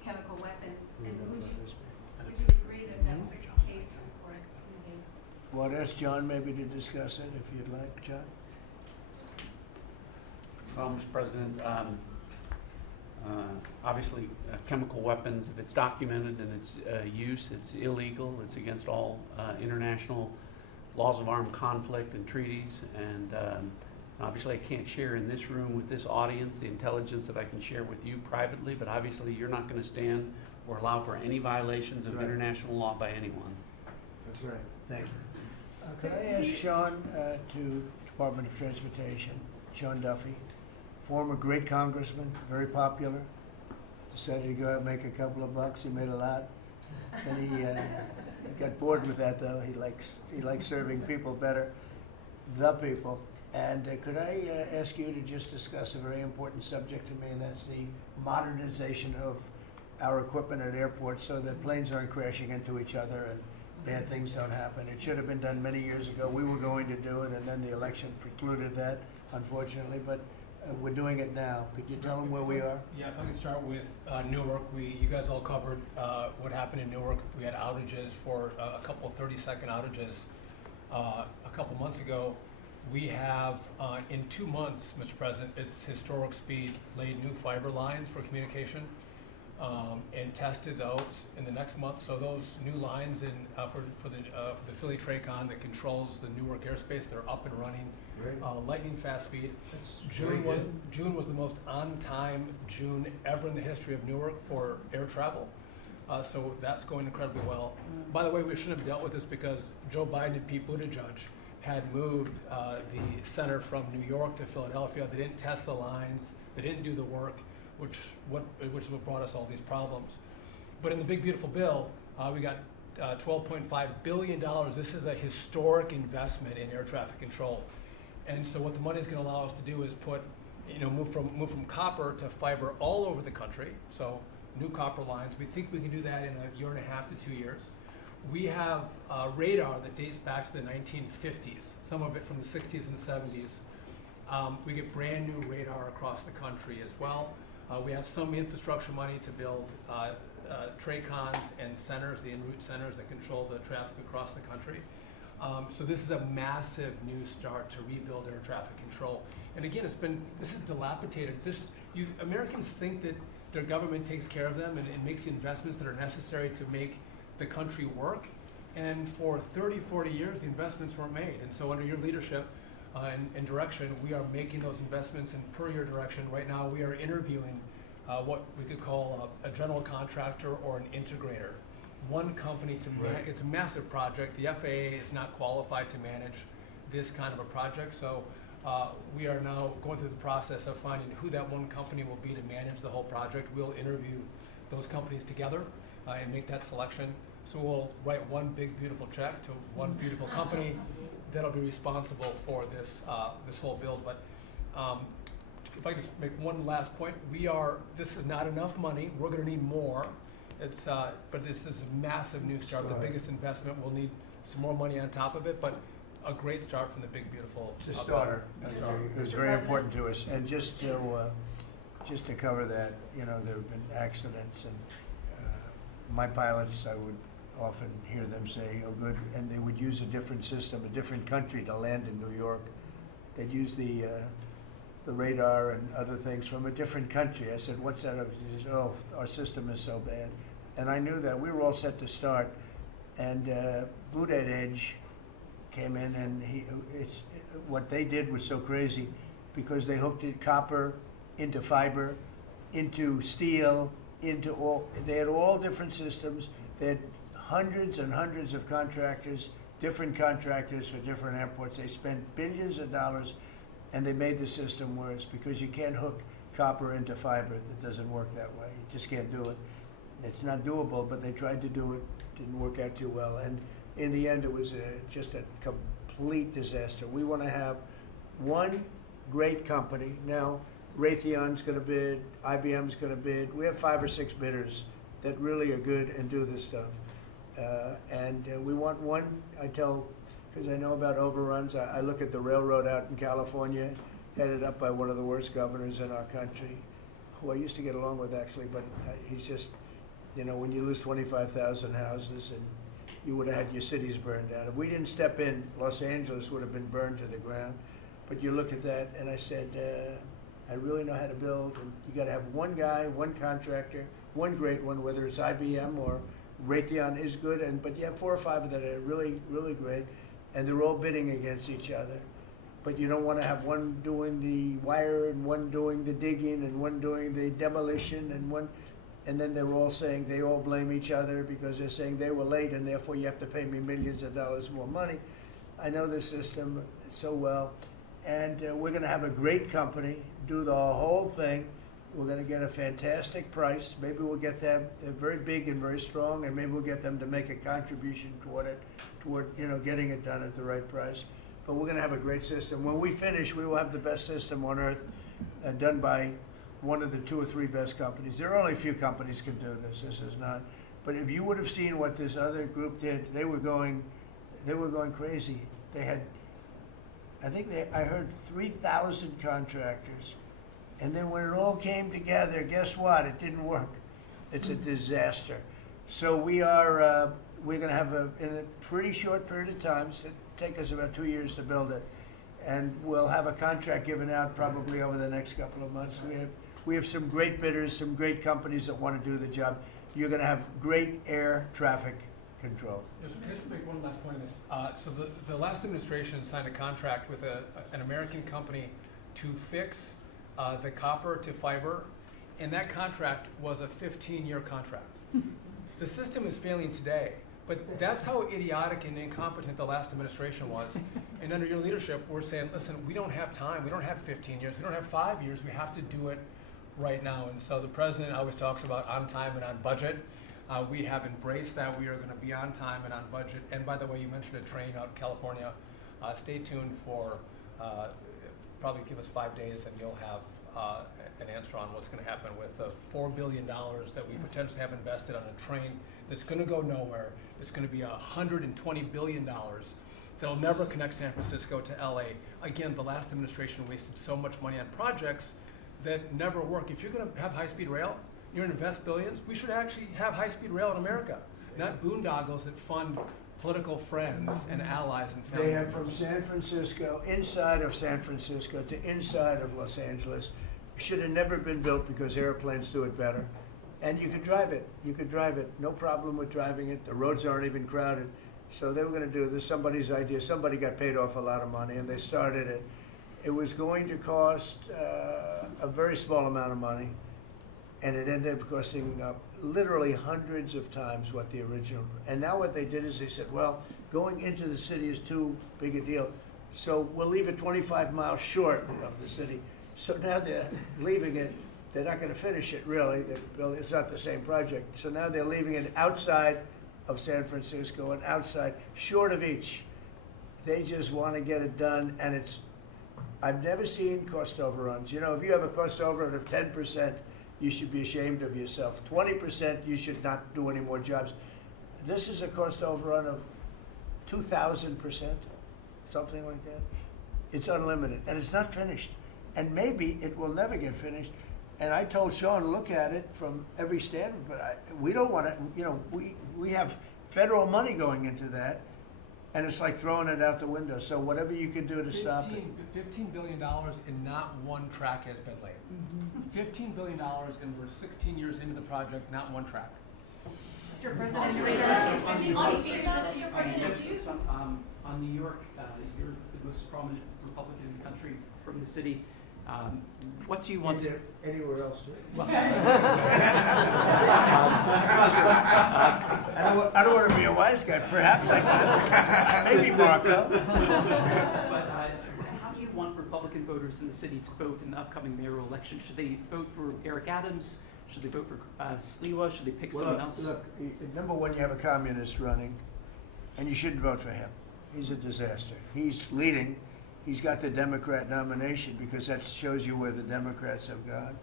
chemical weapons? And would you agree that that's a case for the court? Well, I'd ask John maybe to discuss it if you'd like, John. Well, Mr. President, obviously chemical weapons, if it's documented and its use, it's illegal. It's against all international laws of armed conflict and treaties. And obviously I can't share in this room with this audience the intelligence that I can share with you privately, but obviously you're not going to stand or allow for any violations of international law by anyone. That's right. Thank you. Could I ask Sean to Department of Transportation, Sean Duffy, former great congressman, very popular, decided to go out and make a couple of bucks. He made a lot. Then he got bored with that, though. He likes serving people better, the people. And could I ask you to just discuss a very important subject to me, and that's the modernization of our equipment at airports so that planes aren't crashing into each other and bad things don't happen. It should have been done many years ago. We were going to do it, and then the election precluded that, unfortunately. But we're doing it now. Could you tell them where we are? Yeah, if I could start with Newark. You guys all covered what happened in Newark. We had outages for a couple of 30-second outages a couple months ago. We have, in 2 months, Mr. President, it's historic speed, laid new fiber lines for communication and tested those in the next month. So those new lines for the Philly Tracon that controls the Newark airspace, they're up and running. Lightning fast speed. June was the most on-time June ever in the history of Newark for air travel. So that's going incredibly well. By the way, we shouldn't have dealt with this because Joe Biden and Pete Buttigieg had moved the center from New York to Philadelphia. They didn't test the lines. They didn't do the work, which is what brought us all these problems. But in the big beautiful bill, we got $12.5 billion. This is a historic investment in air traffic control. And so what the money is going to allow us to do is move from copper to fiber all over the country. So new copper lines. We think we can do that in 1.5 to 2 years. We have radar that dates back to the 1950s, some of it from the 60s and 70s. We get brand new radar across the country as well. We have some infrastructure money to build TRACONs and centers, the en route centers that control the traffic across the country. So this is a massive new start to rebuild air traffic control. And again, this is dilapidated. Americans think that their government takes care of them and makes the investments that are necessary to make the country work. And for 30, 40 years, the investments weren't made. And so under your leadership and direction, we are making those investments. And per your direction, right now we are interviewing what we could call a general contractor or an integrator. One company to manage. It's a massive project. The FAA is not qualified to manage this kind of a project. So we are now going through the process of finding who that one company will be to manage the whole project. We'll interview those companies together and make that selection. So we'll write one big beautiful check to one beautiful company that'll be responsible for this whole build. But if I just make one last point, this is not enough money. We're going to need more. But this is a massive new start. The biggest investment. We'll need some more money on top of it, but a great start from the big beautiful. It's a starter. It was very important to us. And just to cover that, there have been accidents, and my pilots, I would often hear them say, "Oh, good," and they would use a different system, a different country to land in New York. They'd use the radar and other things from a different country. I said, "What's that?" He says, "Oh, our system is so bad." And I knew that. We were all set to start, and Buttigieg came in, and what they did was so crazy because they hooked it copper into fiber, into steel, they had all different systems. They had hundreds and hundreds of contractors, different contractors for different airports. They spent billions of dollars, and they made the system worse because you can't hook copper into fiber. That doesn't work that way. You just can't do it. It's not doable, but they tried to do it. Didn't work out too well. And in the end, it was just a complete disaster. We want to have one great company. Now, Raytheon's going to bid, IBM's going to bid. We have 5 or 6 bidders that really are good and do this stuff. And we want one, because I know about overruns. I look at the railroad out in California, headed up by one of the worst governors in our country, who I used to get along with actually, but he's just, when you lose 25,000 houses and you would have had your cities burned down. If we didn't step in, Los Angeles would have been burned to the ground. But you look at that, and I said, I really know how to build, and you got to have one guy, one contractor, one great one, whether it's IBM or Raytheon is good, but you have 4 or 5 that are really, really great, and they're all bidding against each other. But you don't want to have one doing the wire and one doing the digging and one doing the demolition and then they're all saying they all blame each other because they're saying they were late and therefore you have to pay me millions of dollars more money. I know the system so well, and we're going to have a great company do the whole thing. We're going to get a fantastic price. Maybe we'll get them. They're very big and very strong, and maybe we'll get them to make a contribution toward getting it done at the right price. But we're going to have a great system. When we finish, we will have the best system on earth, done by one of the 2 or 3 best companies. There are only a few companies can do this. This is not. But if you would have seen what this other group did, they were going crazy. They had, I heard 3,000 contractors And then when it all came together, guess what? It didn't work. It's a disaster. So we're going to have in a pretty short period of time, it'll take us about 2 years to build it, and we'll have a contract given out probably over the next couple of months. We have some great bidders, some great companies that want to do the job. You're going to have great air traffic control. Just to make one last point on this. So the last administration signed a contract with an American company to fix the copper to fiber, and that contract was a 15-year contract. The system is failing today, but that's how idiotic and incompetent the last administration was. And under your leadership, we're saying, listen, we don't have time. We don't have 15 years. We don't have 5 years. We have to do it right now. And so the president always talks about on time and on budget. We have embraced that. We are going to be on time and on budget. And by the way, you mentioned a train out in California. Stay tuned for probably give us 5 days and you'll have an answer on what's going to happen with the $4 billion that we potentially have invested on a train that's going to go nowhere. It's going to be $120 billion that'll never connect San Francisco to LA. Again, the last administration wasted so much money on projects that never work. If you're going to have high-speed rail, you're going to invest billions, we should actually have high-speed rail in America, not boondoggles that fund political friends and allies and family They have members. from San Francisco, inside of San Francisco to inside of Los Angeles. Should have never been built because airplanes do it better. And you could drive it. You could drive it. No problem with driving it. The roads aren't even crowded. So they were going to do this. Somebody's idea. Somebody got paid off a lot of money and they started it. It was going to cost a very small amount of money. And it ended up costing literally hundreds of times what the original. And now what they did is they said, well, going into the city is too big a deal. So we'll leave it 25 miles short of the city. So now they're leaving it. They're not going to finish it, really. It's not the same project. So now they're leaving it outside of San Francisco and outside, short of each. They just want to get it done, and I've never seen cost overruns. You know, if you have a cost overrun of 10%, you should be ashamed of yourself. 20%, you should not do any more jobs. This is a cost overrun of 2,000%, something like that. It's unlimited, and it's not finished. And maybe it will never get finished. And I told Sean, look at it from every standard, but we don't want to, you know, we have federal money going into that, and it's like throwing it out the window. So whatever you can do to stop it. $15 billion and not one track has been laid. $15 billion and we're 16 years into the project, not one track. Mr. President, on New York, you're the most prominent Republican in the country from the city. What do you want to... Anywhere else, too? I don't want to be a wise guy. Perhaps I could. Maybe Marco. But how do you want Republican voters in the city to vote in the upcoming mayoral election? Should they vote for Eric Adams? Should they vote for Sliwa? Should they pick someone else? Look, number one, you have a communist running, and you shouldn't vote for him. He's a disaster. He's leading. He's got the Democrat nomination because that shows you where the Democrats have gone.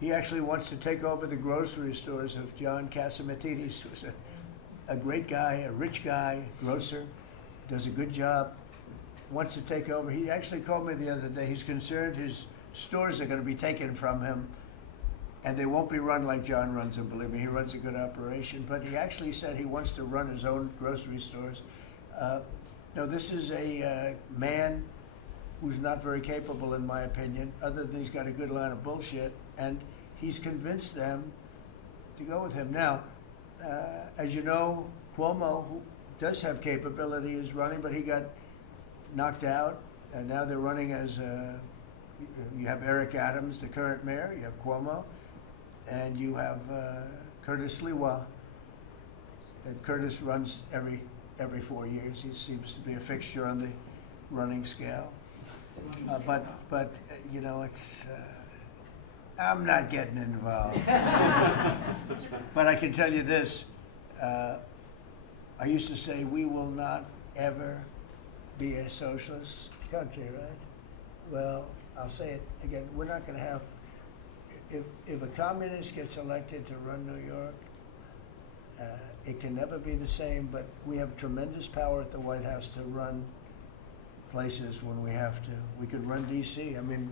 He actually wants to take over the grocery stores of John Catsimatidis, who's a great guy, a rich guy, grocer, does a good job, wants to take over. He actually called me the other day. He's concerned his stores are going to be taken from him, and they won't be run like John runs them. Believe me, he runs a good operation. But he actually said he wants to run his own grocery stores. No, this is a man who's not very capable, in my opinion, other than he's got a good line of bullshit, and he's convinced them to go with him. Now, as you know, Cuomo, who does have capability, is running, but he got knocked out, and now they're running as, you have Eric Adams, the current mayor, you have Cuomo, and you have Curtis Sliwa. And Curtis runs every 4 years. He seems to be a fixture on the running scale. But you know, it's I'm not getting involved. But I can tell you this: I used to say we will not ever be a socialist country, right? Well, I'll say it again: we're not going to have. If a communist gets elected to run New York, it can never be the same. But we have tremendous power at the White House to run places when we have to. We could run D.C. I mean,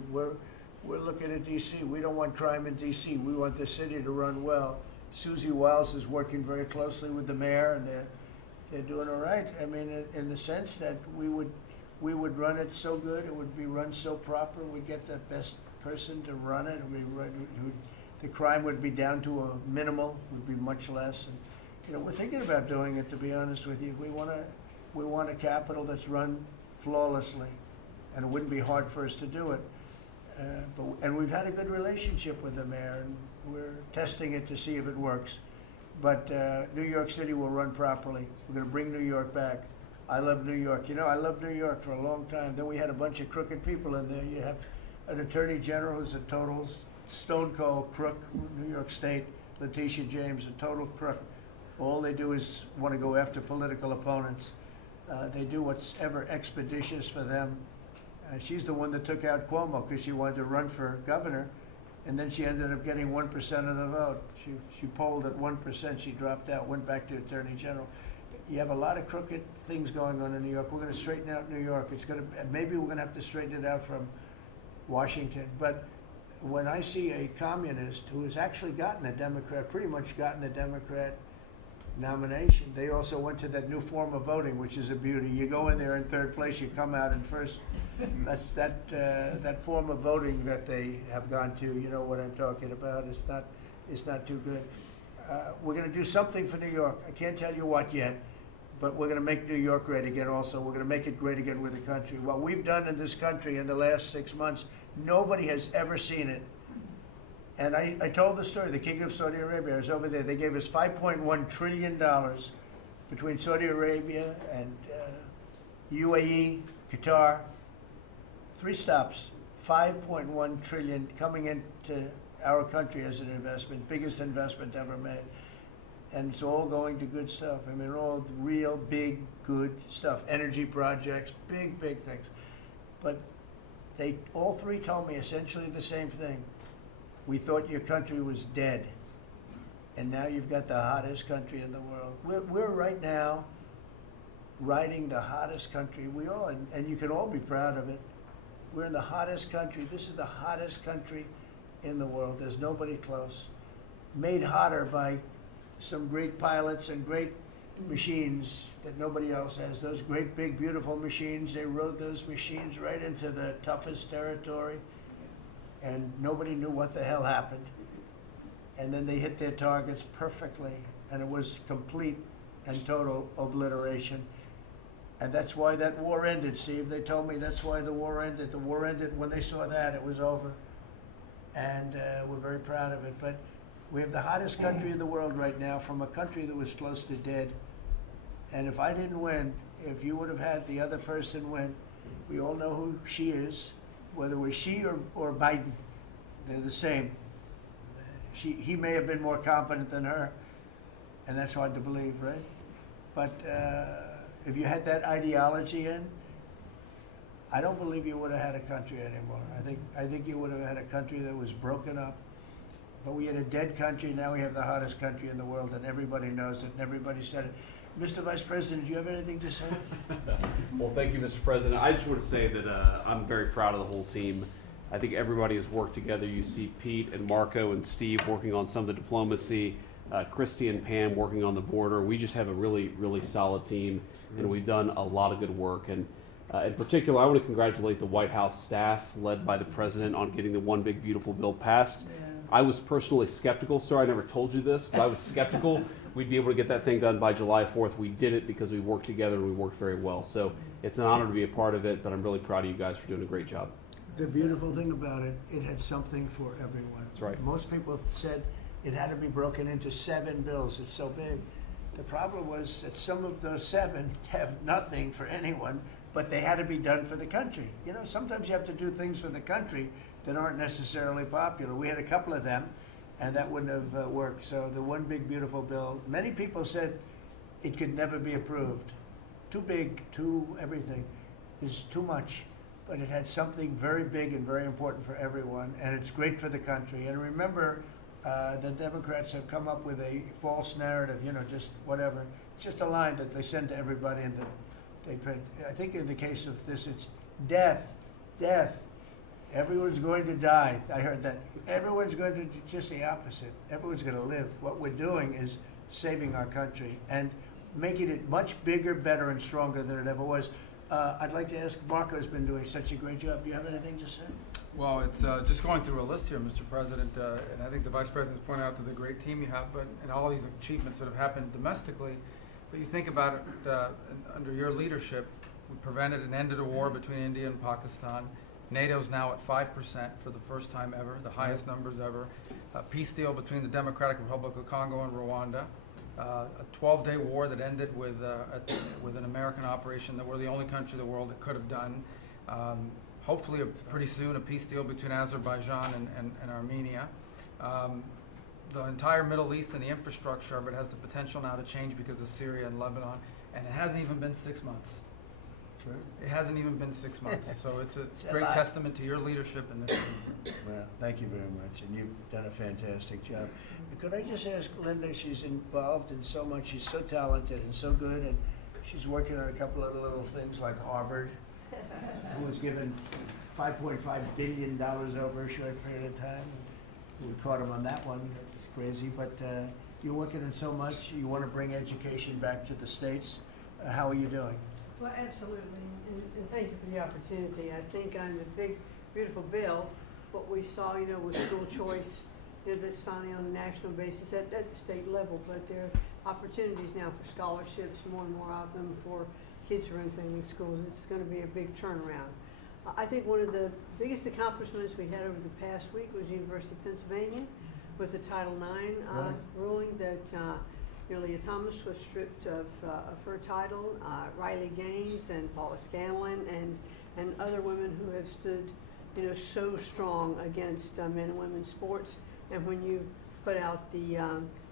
we're looking at DC. We don't want crime in DC. We want the city to run well. Susie Wiles is working very closely with the mayor, and they're doing all right. I mean, in the sense that we would run it so good, it would be run so proper, we'd get the best person to run it. The crime would be down to a minimal, would be much less. And, you know, we're thinking about doing it, to be honest with you. We want a capital that's run flawlessly, and it wouldn't be hard for us to do it. And we've had a good relationship with the mayor, and we're testing it to see if it works. But New York City will run properly. We're going to bring New York back. I love New York. You know, I loved New York for a long time. Then we had a bunch of crooked people in there. You have an attorney general who's a total stone cold crook, New York State, Letitia James, a total crook. All they do is want to go after political opponents. They do what's ever expeditious for them. She's the one that took out Cuomo because she wanted to run for governor, and then she ended up getting 1% of the vote. She polled at 1%, she dropped out, went back to attorney general. You have a lot of crooked things going on in New York. We're going to straighten out New York. Maybe we're going to have to straighten it out from Washington. But when I see a communist who has actually gotten a Democrat, pretty much gotten the Democrat nomination, they also went to that new form of voting, which is a beauty. You go in there in third place, you come out in first. That's that form of voting that they have gone to. You know what I'm talking about. It's not too good. We're going to do something for New York. I can't tell you what yet, but we're going to make New York great again also. We're going to make it great again with the country. What we've done in this country in the last 6 months, nobody has ever seen it. And I told the story, the King of Saudi Arabia was over there. They gave us $5.1 trillion between Saudi Arabia and UAE, Qatar. 3 stops, $5.1 trillion coming into our country as an investment, biggest investment ever made. And it's all going to good stuff. I mean, all real, big, good stuff. Energy projects, big, big things. But they all 3 told me essentially the same thing. We thought your country was dead, and now you've got the hottest country in the world. We're right now riding the hottest country. We all, and you can all be proud of it. We're in the hottest country. This is the hottest country in the world. There's nobody close. Made hotter by some great pilots and great machines that nobody else has. Those great, big, beautiful machines, they rode those machines right into the toughest territory, and nobody knew what the hell happened. And then they hit their targets perfectly, and it was complete and total obliteration. And that's why that war ended, Steve. They told me that's why the war ended. The war ended when they saw that, it was over. And we're very proud of it. But we have the hottest country in the world right now, from a country that was close to dead. And if I didn't win, if you would have had the other person win, we all know who she is, whether it was she or Biden. They're the same. He may have been more competent than her, and that's hard to believe, right? But if you had that ideology in, I don't believe you would have had a country anymore. I think you would have had a country that was broken up. But we had a dead country. Now we have the hottest country in the world, and everybody knows it, and everybody said it. Mr. Vice President, do you have anything to say? Well, thank you, Mr. President. I just want to say that I'm very proud of the whole team. I think everybody has worked together. You see Pete and Marco and Steve working on some of the diplomacy, Christy and Pam working on the border. We just have a really, really solid team, and we've done a lot of good work. And in particular, I want to congratulate the White House staff led by the President on getting the One Big Beautiful Bill passed. Yeah. I was personally skeptical. Sorry, I never told you this, but I was skeptical we'd be able to get that thing done by July 4th. We did it because we worked together and we worked very well. So it's an honor to be a part of it, but I'm really proud of you guys for doing a great job. The beautiful thing about it, it had something for everyone. That's right. Most people said it had to be broken into 7 bills. It's so big. The problem was that some of those 7 have nothing for anyone, but they had to be done for the country. You know, sometimes you have to do things for the country that aren't necessarily popular. We had a couple of them, and that wouldn't have worked. So the One Big Beautiful Bill, many people said it could never be approved. Too big, too everything. Is too much. But it had something very big and very important for everyone, and it's great for the country. And remember, the Democrats have come up with a false narrative, you know, just whatever. It's just a line that they send to everybody, and they print. I think in the case of this, it's death, death. Everyone's going to die. I heard that. Everyone's going to do just the opposite. Everyone's going to live. What we're doing is saving our country and making it much bigger, better, and stronger than it ever was. I'd like to ask, Marco's been doing such a great job. Do you have anything to say? Well, it's just going through a list here, Mr. President, and I think the Vice President's pointed out to the great team you have, and all these achievements that have happened domestically. But you think about it, under your leadership, we prevented and ended a war between India and Pakistan. NATO's now at 5% for the first time ever, the highest numbers ever. A peace deal between the Democratic Republic of Congo and Rwanda. A 12-day war that ended with an American operation that we're the only country in the world that could have done. Hopefully, pretty soon, a peace deal between Azerbaijan and Armenia. The entire Middle East and the infrastructure of it has the potential now to change because of Syria and Lebanon, and it hasn't even been 6 months. Sure. It hasn't even been 6 months, so it's a It's a great lot. testament to your leadership in this. Well, thank you very much, and you've done a fantastic job. Could I just ask Linda, she's involved in so much, she's so talented and so good, and she's working on a couple of little things like Harvard, who was given $5.5 billion over a short period of time. We caught him on that one, that's crazy, but you're working on so much, you want to bring education back to the States. How are you doing? Well, absolutely, and thank you for the opportunity. I think on the big, beautiful bill, what we saw, with school choice, that's finally on a national basis at the state level, but there are opportunities now for scholarships, more and more of them for kids who are in failing schools. It's going to be a big turnaround. I think one of the biggest accomplishments we had over the past week was University of Pennsylvania with the Title IX ruling that Leah Thomas was stripped of her title. Riley Gaines and Paula Scanlon and other women who have stood, so strong against men and women's sports. And when you put out the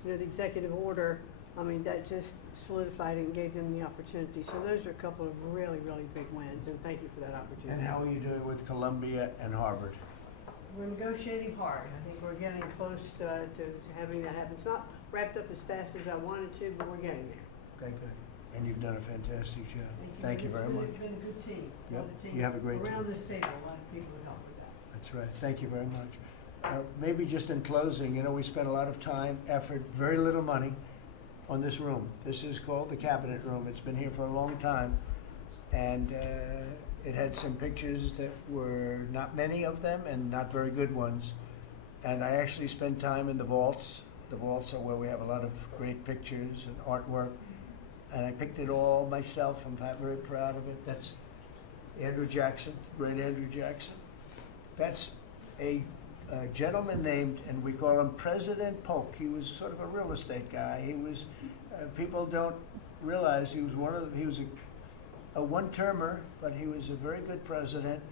executive order, that just solidified it and gave them the opportunity. So those are a couple of really, really big wins, and thank you for that opportunity. And how are you doing with Columbia and Harvard? We're negotiating hard. I think we're getting close to having that happen. It's not wrapped up as fast as I wanted to, but we're getting there. Okay, good. And you've done a fantastic job. Thank you very much. It's been a good team. Yep, A team you have a great team. around this table, a lot of people have helped with that. That's right. Thank you very much. Maybe just in closing, we spent a lot of time, effort, very little money on this room. This is called the Cabinet Room. It's been here for a long time. And it had some pictures that were not many of them and not very good ones. And I actually spent time in the vaults. The vaults are where we have a lot of great pictures and artwork. And I picked it all myself. I'm very proud of it. That's Andrew Jackson, great Andrew Jackson. That's a gentleman named, and we call him President Polk. He was sort of a real estate guy. He was, people don't realize he was he was a one-termer, but he was a very good president.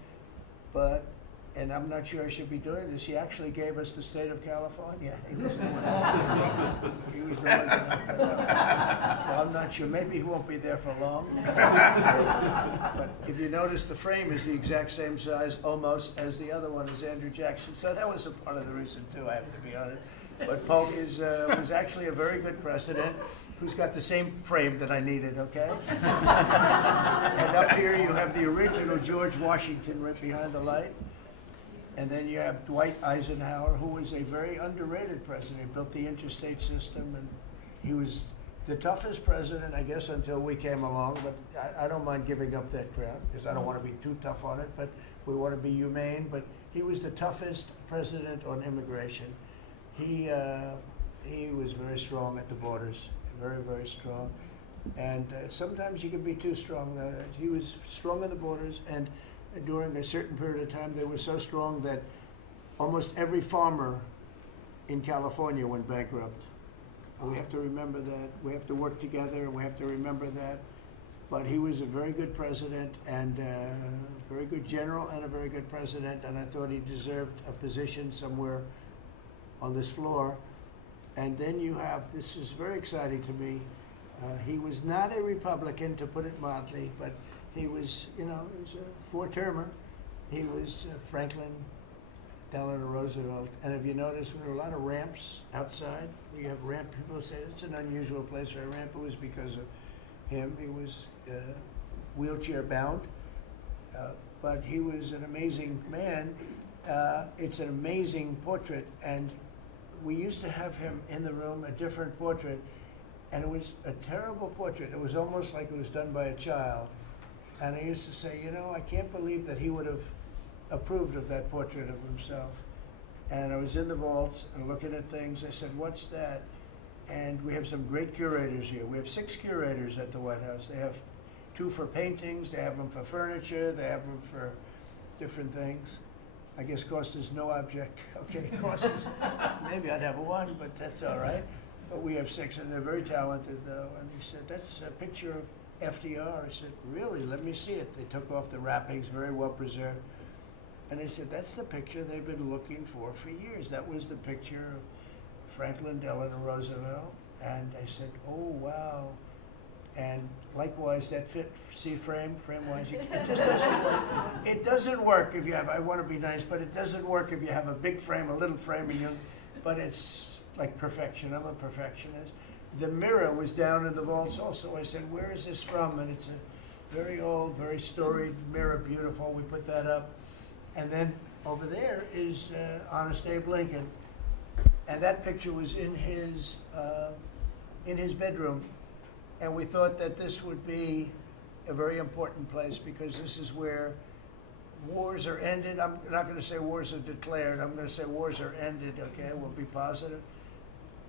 And I'm not sure I should be doing this, he actually gave us the state of California. He was the one. He was the one that so I'm not sure, maybe he won't be there for long. But if you notice, the frame is the exact same size, almost, as the other one is Andrew Jackson. So that was a part of the reason too, I have to be honest. But Polk was actually a very good president who's got the same frame that I needed, okay? And up here you have the original George Washington right behind the light. And then you have Dwight Eisenhower, who was a very underrated president. He built the interstate system, and he was the toughest president, I guess, until we came along. But I don't mind giving up that crown, because I don't want to be too tough on it, but we want to be humane. But he was the toughest president on immigration. He was very strong at the borders, very, very strong. And sometimes you can be too strong. He was strong at the borders, and during a certain period of time, they were so strong that almost every farmer in California went bankrupt. And we have to remember that. We have to work together, and we have to remember that. But he was a very good president, and a very good general, and a very good president, and I thought he deserved a position somewhere on this floor. And then you have, this is very exciting to me, he was not a Republican, to put it mildly, but he was, he was a four-termer. He was Franklin Delano Roosevelt. And if you notice, there were a lot of ramps outside. We have ramp, people say it's an unusual place for a ramp. It was because of him. He was wheelchair bound, but he was an amazing man. It's an amazing portrait, and we used to have him in the room, a different portrait, and it was a terrible portrait. It was almost like it was done by a child. And I used to say, you know, I can't believe that he would have approved of that portrait of himself. And I was in the vaults and looking at things. I said, what's that? And we have some great curators here. We have 6 curators at the White House. They have 2 for paintings, they have them for furniture, they have them for different things. I guess cost is no object. Okay, cost is, maybe I'd have 1, but that's all right. But we have 6, and they're very talented, though. And he said, that's a picture of FDR. I said, really? Let me see it. They took off the wrappings, very well preserved. And they said, that's the picture they've been looking for years. That was the picture of Franklin Delano Roosevelt. And I said, oh, wow. And likewise, that fit, see frame-wise, it just doesn't work. It doesn't work if you have, I want to be nice, but it doesn't work if you have a big frame, a little frame, and but it's like perfection. I'm a perfectionist. The mirror was down in the vaults also. I said, where is this from? And it's a very old, very storied mirror, beautiful. We put that up. And then over there is Honest Abe Lincoln. And that picture was in his bedroom. And we thought that this would be a very important place because this is where wars are ended. I'm not going to say wars are declared. I'm going to say wars are ended, okay? We'll be positive.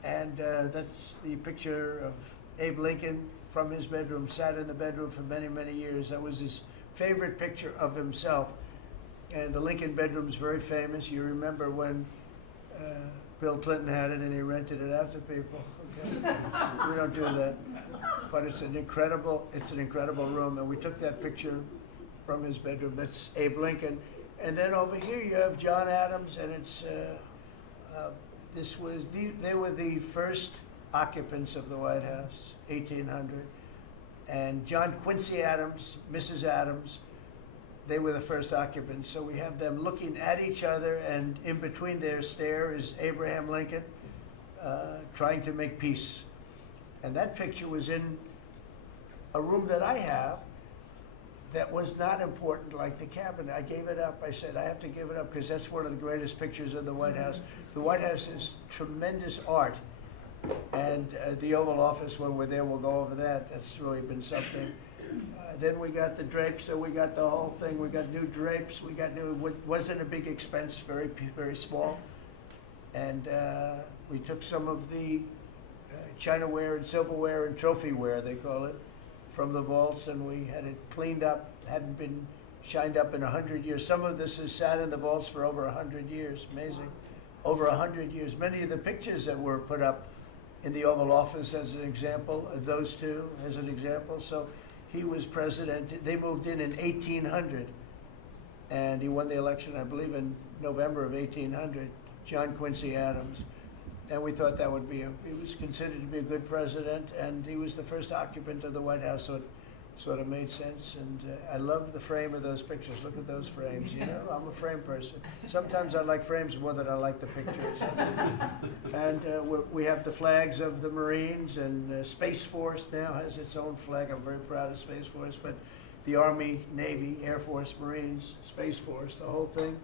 And that's the picture of Abe Lincoln from his bedroom, sat in the bedroom for many, many years. That was his favorite picture of himself. And the Lincoln bedroom's very famous. You remember when Bill Clinton had it and he rented it out to people, okay? We don't do that. But it's an incredible room, and we took that picture from his bedroom. That's Abe Lincoln. And then over here you have John Adams, and it's they were the first occupants of the White House, 1800. And John Quincy Adams, Mrs. Adams, they were the first occupants. So we have them looking at each other, and in between their stare is Abraham Lincoln trying to make peace. And that picture was in a room that I have that was not important like the cabinet. I gave it up. I said, I have to give it up because that's one of the greatest pictures of the White House. The White House is tremendous art. And the Oval Office, when we're there, we'll go over that. That's really been something. Then we got the drapes, so we got the whole thing. We got new drapes. We got new, wasn't a big expense, very, very small. And we took some of the Chinaware and silverware and trophyware, they call it, from the vaults, and we had it cleaned up. Hadn't been shined up in 100 years. Some of this has sat in the vaults for over 100 years. Amazing. Over 100 years. Many of the pictures that were put up in the Oval Office as an example, those two as an example. So he was president. They moved in 1800, and he won the election, I believe, in November of 1800, John Quincy Adams. And we thought that would be, he was considered to be a good president, and he was the first occupant of the White House, so it sort of made sense. And I love the frame of those pictures. Look at those frames, you know? I'm a frame person. Sometimes I like frames more than I like the pictures. And we have the flags of the Marines, and Space Force now has its own flag. I'm very proud of Space Force, but the Army, Navy, Air Force, Marines, Space Force, the whole thing.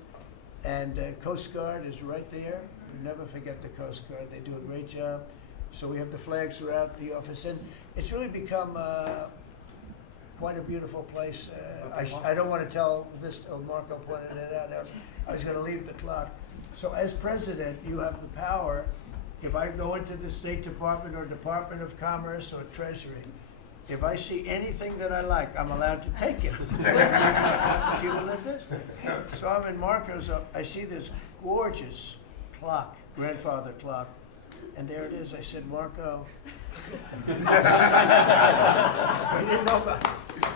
And Coast Guard is right there. You never forget the Coast Guard. They do a great job. So we have the flags throughout the office. And it's really become quite a beautiful place. I don't want to tell this, Marco pointed it out. I was going to leave the clock. So as president, you have the power. If I go into the State Department or Department of Commerce or Treasury, if I see anything that I like, I'm allowed to take it. Do you believe this? So I'm in Marco's, I see this gorgeous clock, grandfather clock, and there it is. I said, Marco. I didn't know about it.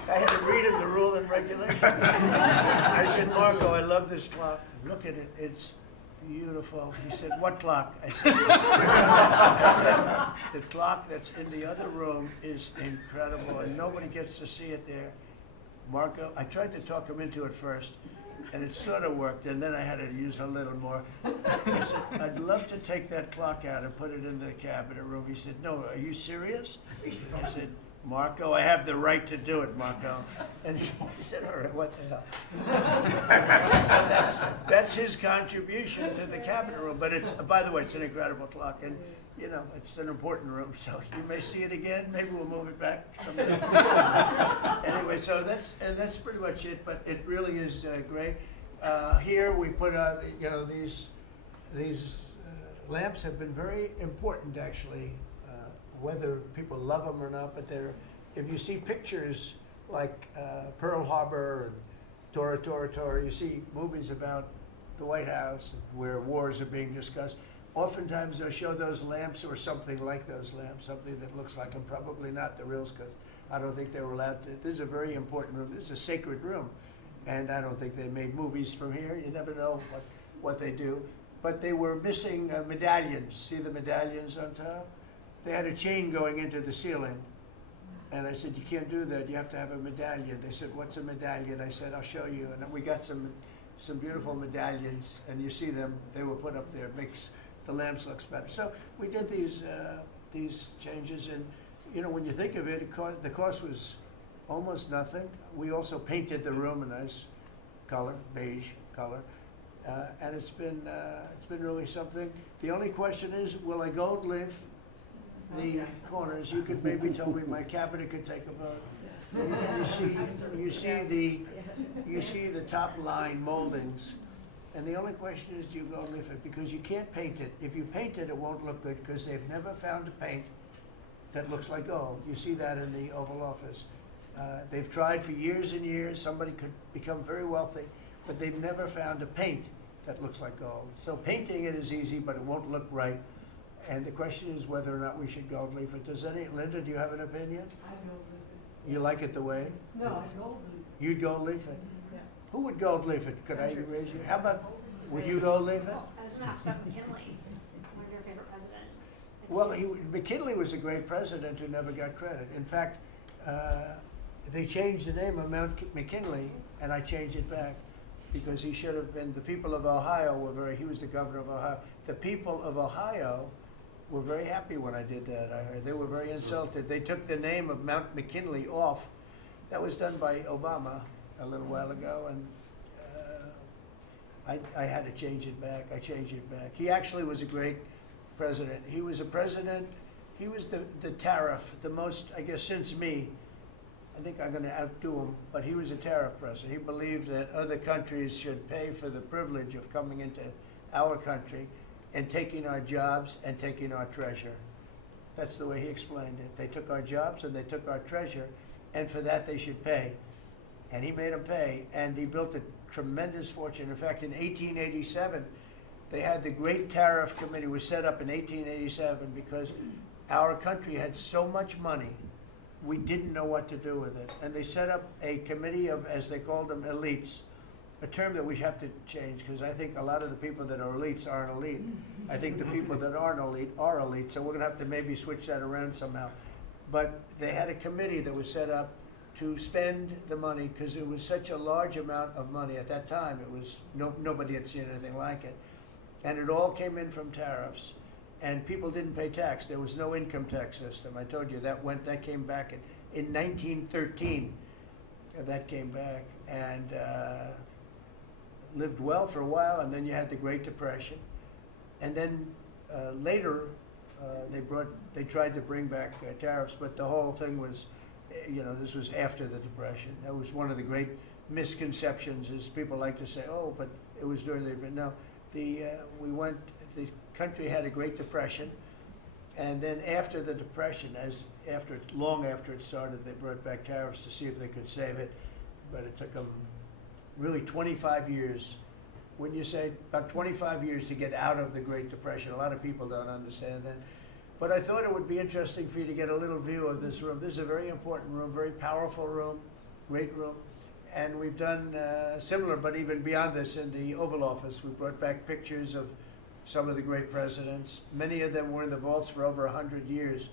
I had to read him the rule and regulation. I said, Marco, I love this clock. Look at it. It's beautiful. He said, what clock? I said, the clock that's in the other room is incredible, and nobody gets to see it there. Marco, I tried to talk him into it first, and it sort of worked, and then I had to use a little more. I said, I'd love to take that clock out and put it in the cabinet room. He said, no, are you serious? I said, Marco, I have the right to do it, Marco. And he said, all right, what the hell? So that's his contribution to the cabinet room. But it's, by the way, it's an incredible clock. And, you know, it's an important room. So you may see it again. Maybe we'll move it back someday. Anyway, so that's pretty much it. But it really is great. Here we put out, you know, these lamps have been very important, actually. Whether people love them or not, but if you see pictures like Pearl Harbor and Tora Tora Tora, you see movies about the White House where wars are being discussed, oftentimes they'll show those lamps or something like those lamps, something that looks like them, probably not the reals, because I don't think they were allowed to. This is a very important room. This is a sacred room, and I don't think they made movies from here. You never know what they do. But they were missing medallions. See the medallions on top? They had a chain going into the ceiling. And I said, you can't do that. You have to have a medallion. They said, what's a medallion? I said, I'll show you. And we got some beautiful medallions. And you see them. They were put up there. It makes the lamps look better. So we did these changes. And, you know, when you think of it, the cost was almost nothing. We also painted the room a nice color, beige color. And it's been really something. The only question is, will I gold leaf the corners? You could maybe tell me my cabinet could take a vote. You see the top line moldings, and the only question is, do you gold leaf it? Because you can't paint it. If you paint it, it won't look good because they've never found a paint that looks like gold. You see that in the Oval Office. They've tried for years and years. Somebody could become very wealthy, but they've never found a paint that looks like gold. So painting it is easy, but it won't look right. And the question is whether or not we should gold leaf it. Linda, do you have an opinion? I gold leaf it. You like it the way? No, I gold leaf it. You'd gold leaf it? Yeah. Who would gold leaf it? Could I raise you? How about, would you gold leaf it? I was going to ask about McKinley, one of your favorite presidents. Well, McKinley was a great president who never got credit. In fact, they changed the name of Mount McKinley, and I changed it back because he should have been, the people of Ohio he was the governor of Ohio. The people of Ohio were very happy when I did that, I heard. They were very insulted. They took the name of Mount McKinley off. That was done by Obama a little while ago, and I had to change it back. I changed it back. He actually was a great president. He was a president, he was the tariff, the most, I guess, since me. I think I'm going to outdo him, but he was a tariff president. He believed that other countries should pay for the privilege of coming into our country and taking our jobs and taking our treasure. That's the way he explained it. They took our jobs and they took our treasure, and for that they should pay. And he made them pay, and he built a tremendous fortune. In fact, in 1887, they had the Great Tariff Committee was set up in 1887 because our country had so much money, we didn't know what to do with it. And they set up a committee of, as they called them, elites, a term that we have to change because I think a lot of the people that are elites aren't elite. I think the people that aren't elite are elite, so we're going to have to maybe switch that around somehow. But they had a committee that was set up to spend the money because it was such a large amount of money at that time. It was nobody had seen anything like it, and it all came in from tariffs, and people didn't pay tax. There was no income tax system. I told you that came back in 1913. That came back and lived well for a while, and then you had the Great Depression, and then later they tried to bring back tariffs, but the whole thing was, you know, this was after the Depression. That was one of the great misconceptions. Is people like to say, oh, but it was during the no. The country had a Great Depression, and then after the Depression, long after it started, they brought back tariffs to see if they could save it, but it took them really 25 years. When you say about 25 years to get out of the Great Depression, a lot of people don't understand that. But I thought it would be interesting for you to get a little view of this room. This is a very important room, very powerful room, great room. And we've done similar, but even beyond this, in the Oval Office. We brought back pictures of some of the great presidents. Many of them were in the vaults for over 100 years.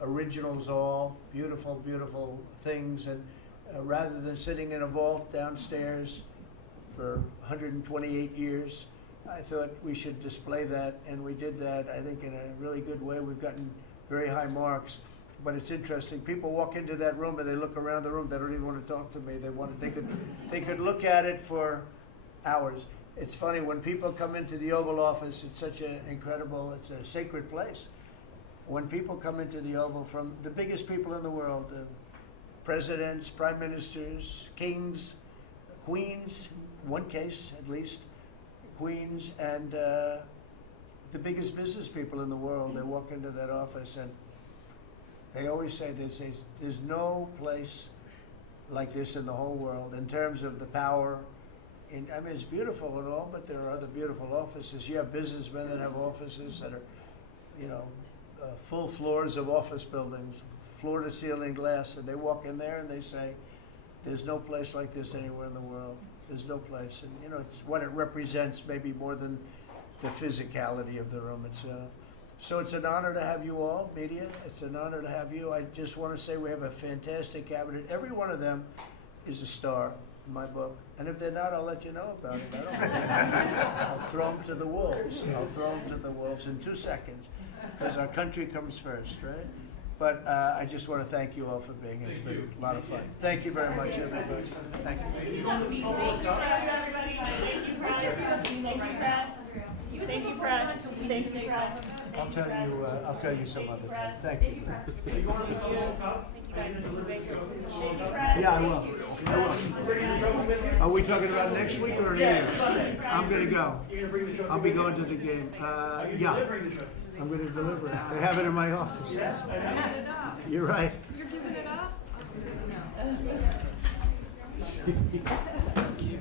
Originals all, beautiful, beautiful things. And rather than sitting in a vault downstairs for 128 years, I thought we should display that, and we did that, I think, in a really good way. We've gotten very high marks. but it's interesting. People walk into that room and they look around the room. They don't even want to talk to me. They could look at it for hours. It's funny when people come into the Oval Office. It's such an incredible. It's a sacred place. When people come into the Oval from the biggest people in the world, presidents, prime ministers, kings, queens, one case at least, queens, and the biggest business people in the world, they walk into that office and they always say, there's no place like this in the whole world in terms of the power. I mean, it's beautiful and all, but there are other beautiful offices. You have businessmen that have offices that are, full floors of office buildings, floor-to-ceiling glass, and they walk in there and they say, there's no place like this anywhere in the world. There's no place. And, it's what it represents maybe more than the physicality of the room itself. So it's an honor to have you all, media. It's an honor to have you. I just want to say we have a fantastic cabinet. Every one of them is a star in my book. And if they're not, I'll let you know about it. I don't care. I'll throw them to the wolves. I'll throw them to the wolves in 2 seconds, because our country comes first, right? But I just want to thank you all for being here. It's been a lot of fun. Thank you very much, everybody. Thank you. Thank you, press. Thank you, press. Thank you, press. I'll tell you some other time. Thank you. Thank you guys for moving. Yeah, I will. Are we talking about next week or Yeah, next? Sunday. I'm gonna go. You're gonna bring the trophy I'll be with going you? to the game. Are you Yeah. delivering the trophy? I'm gonna deliver it. They have it in my office. Yes. You're right. You're giving it up? Thank you.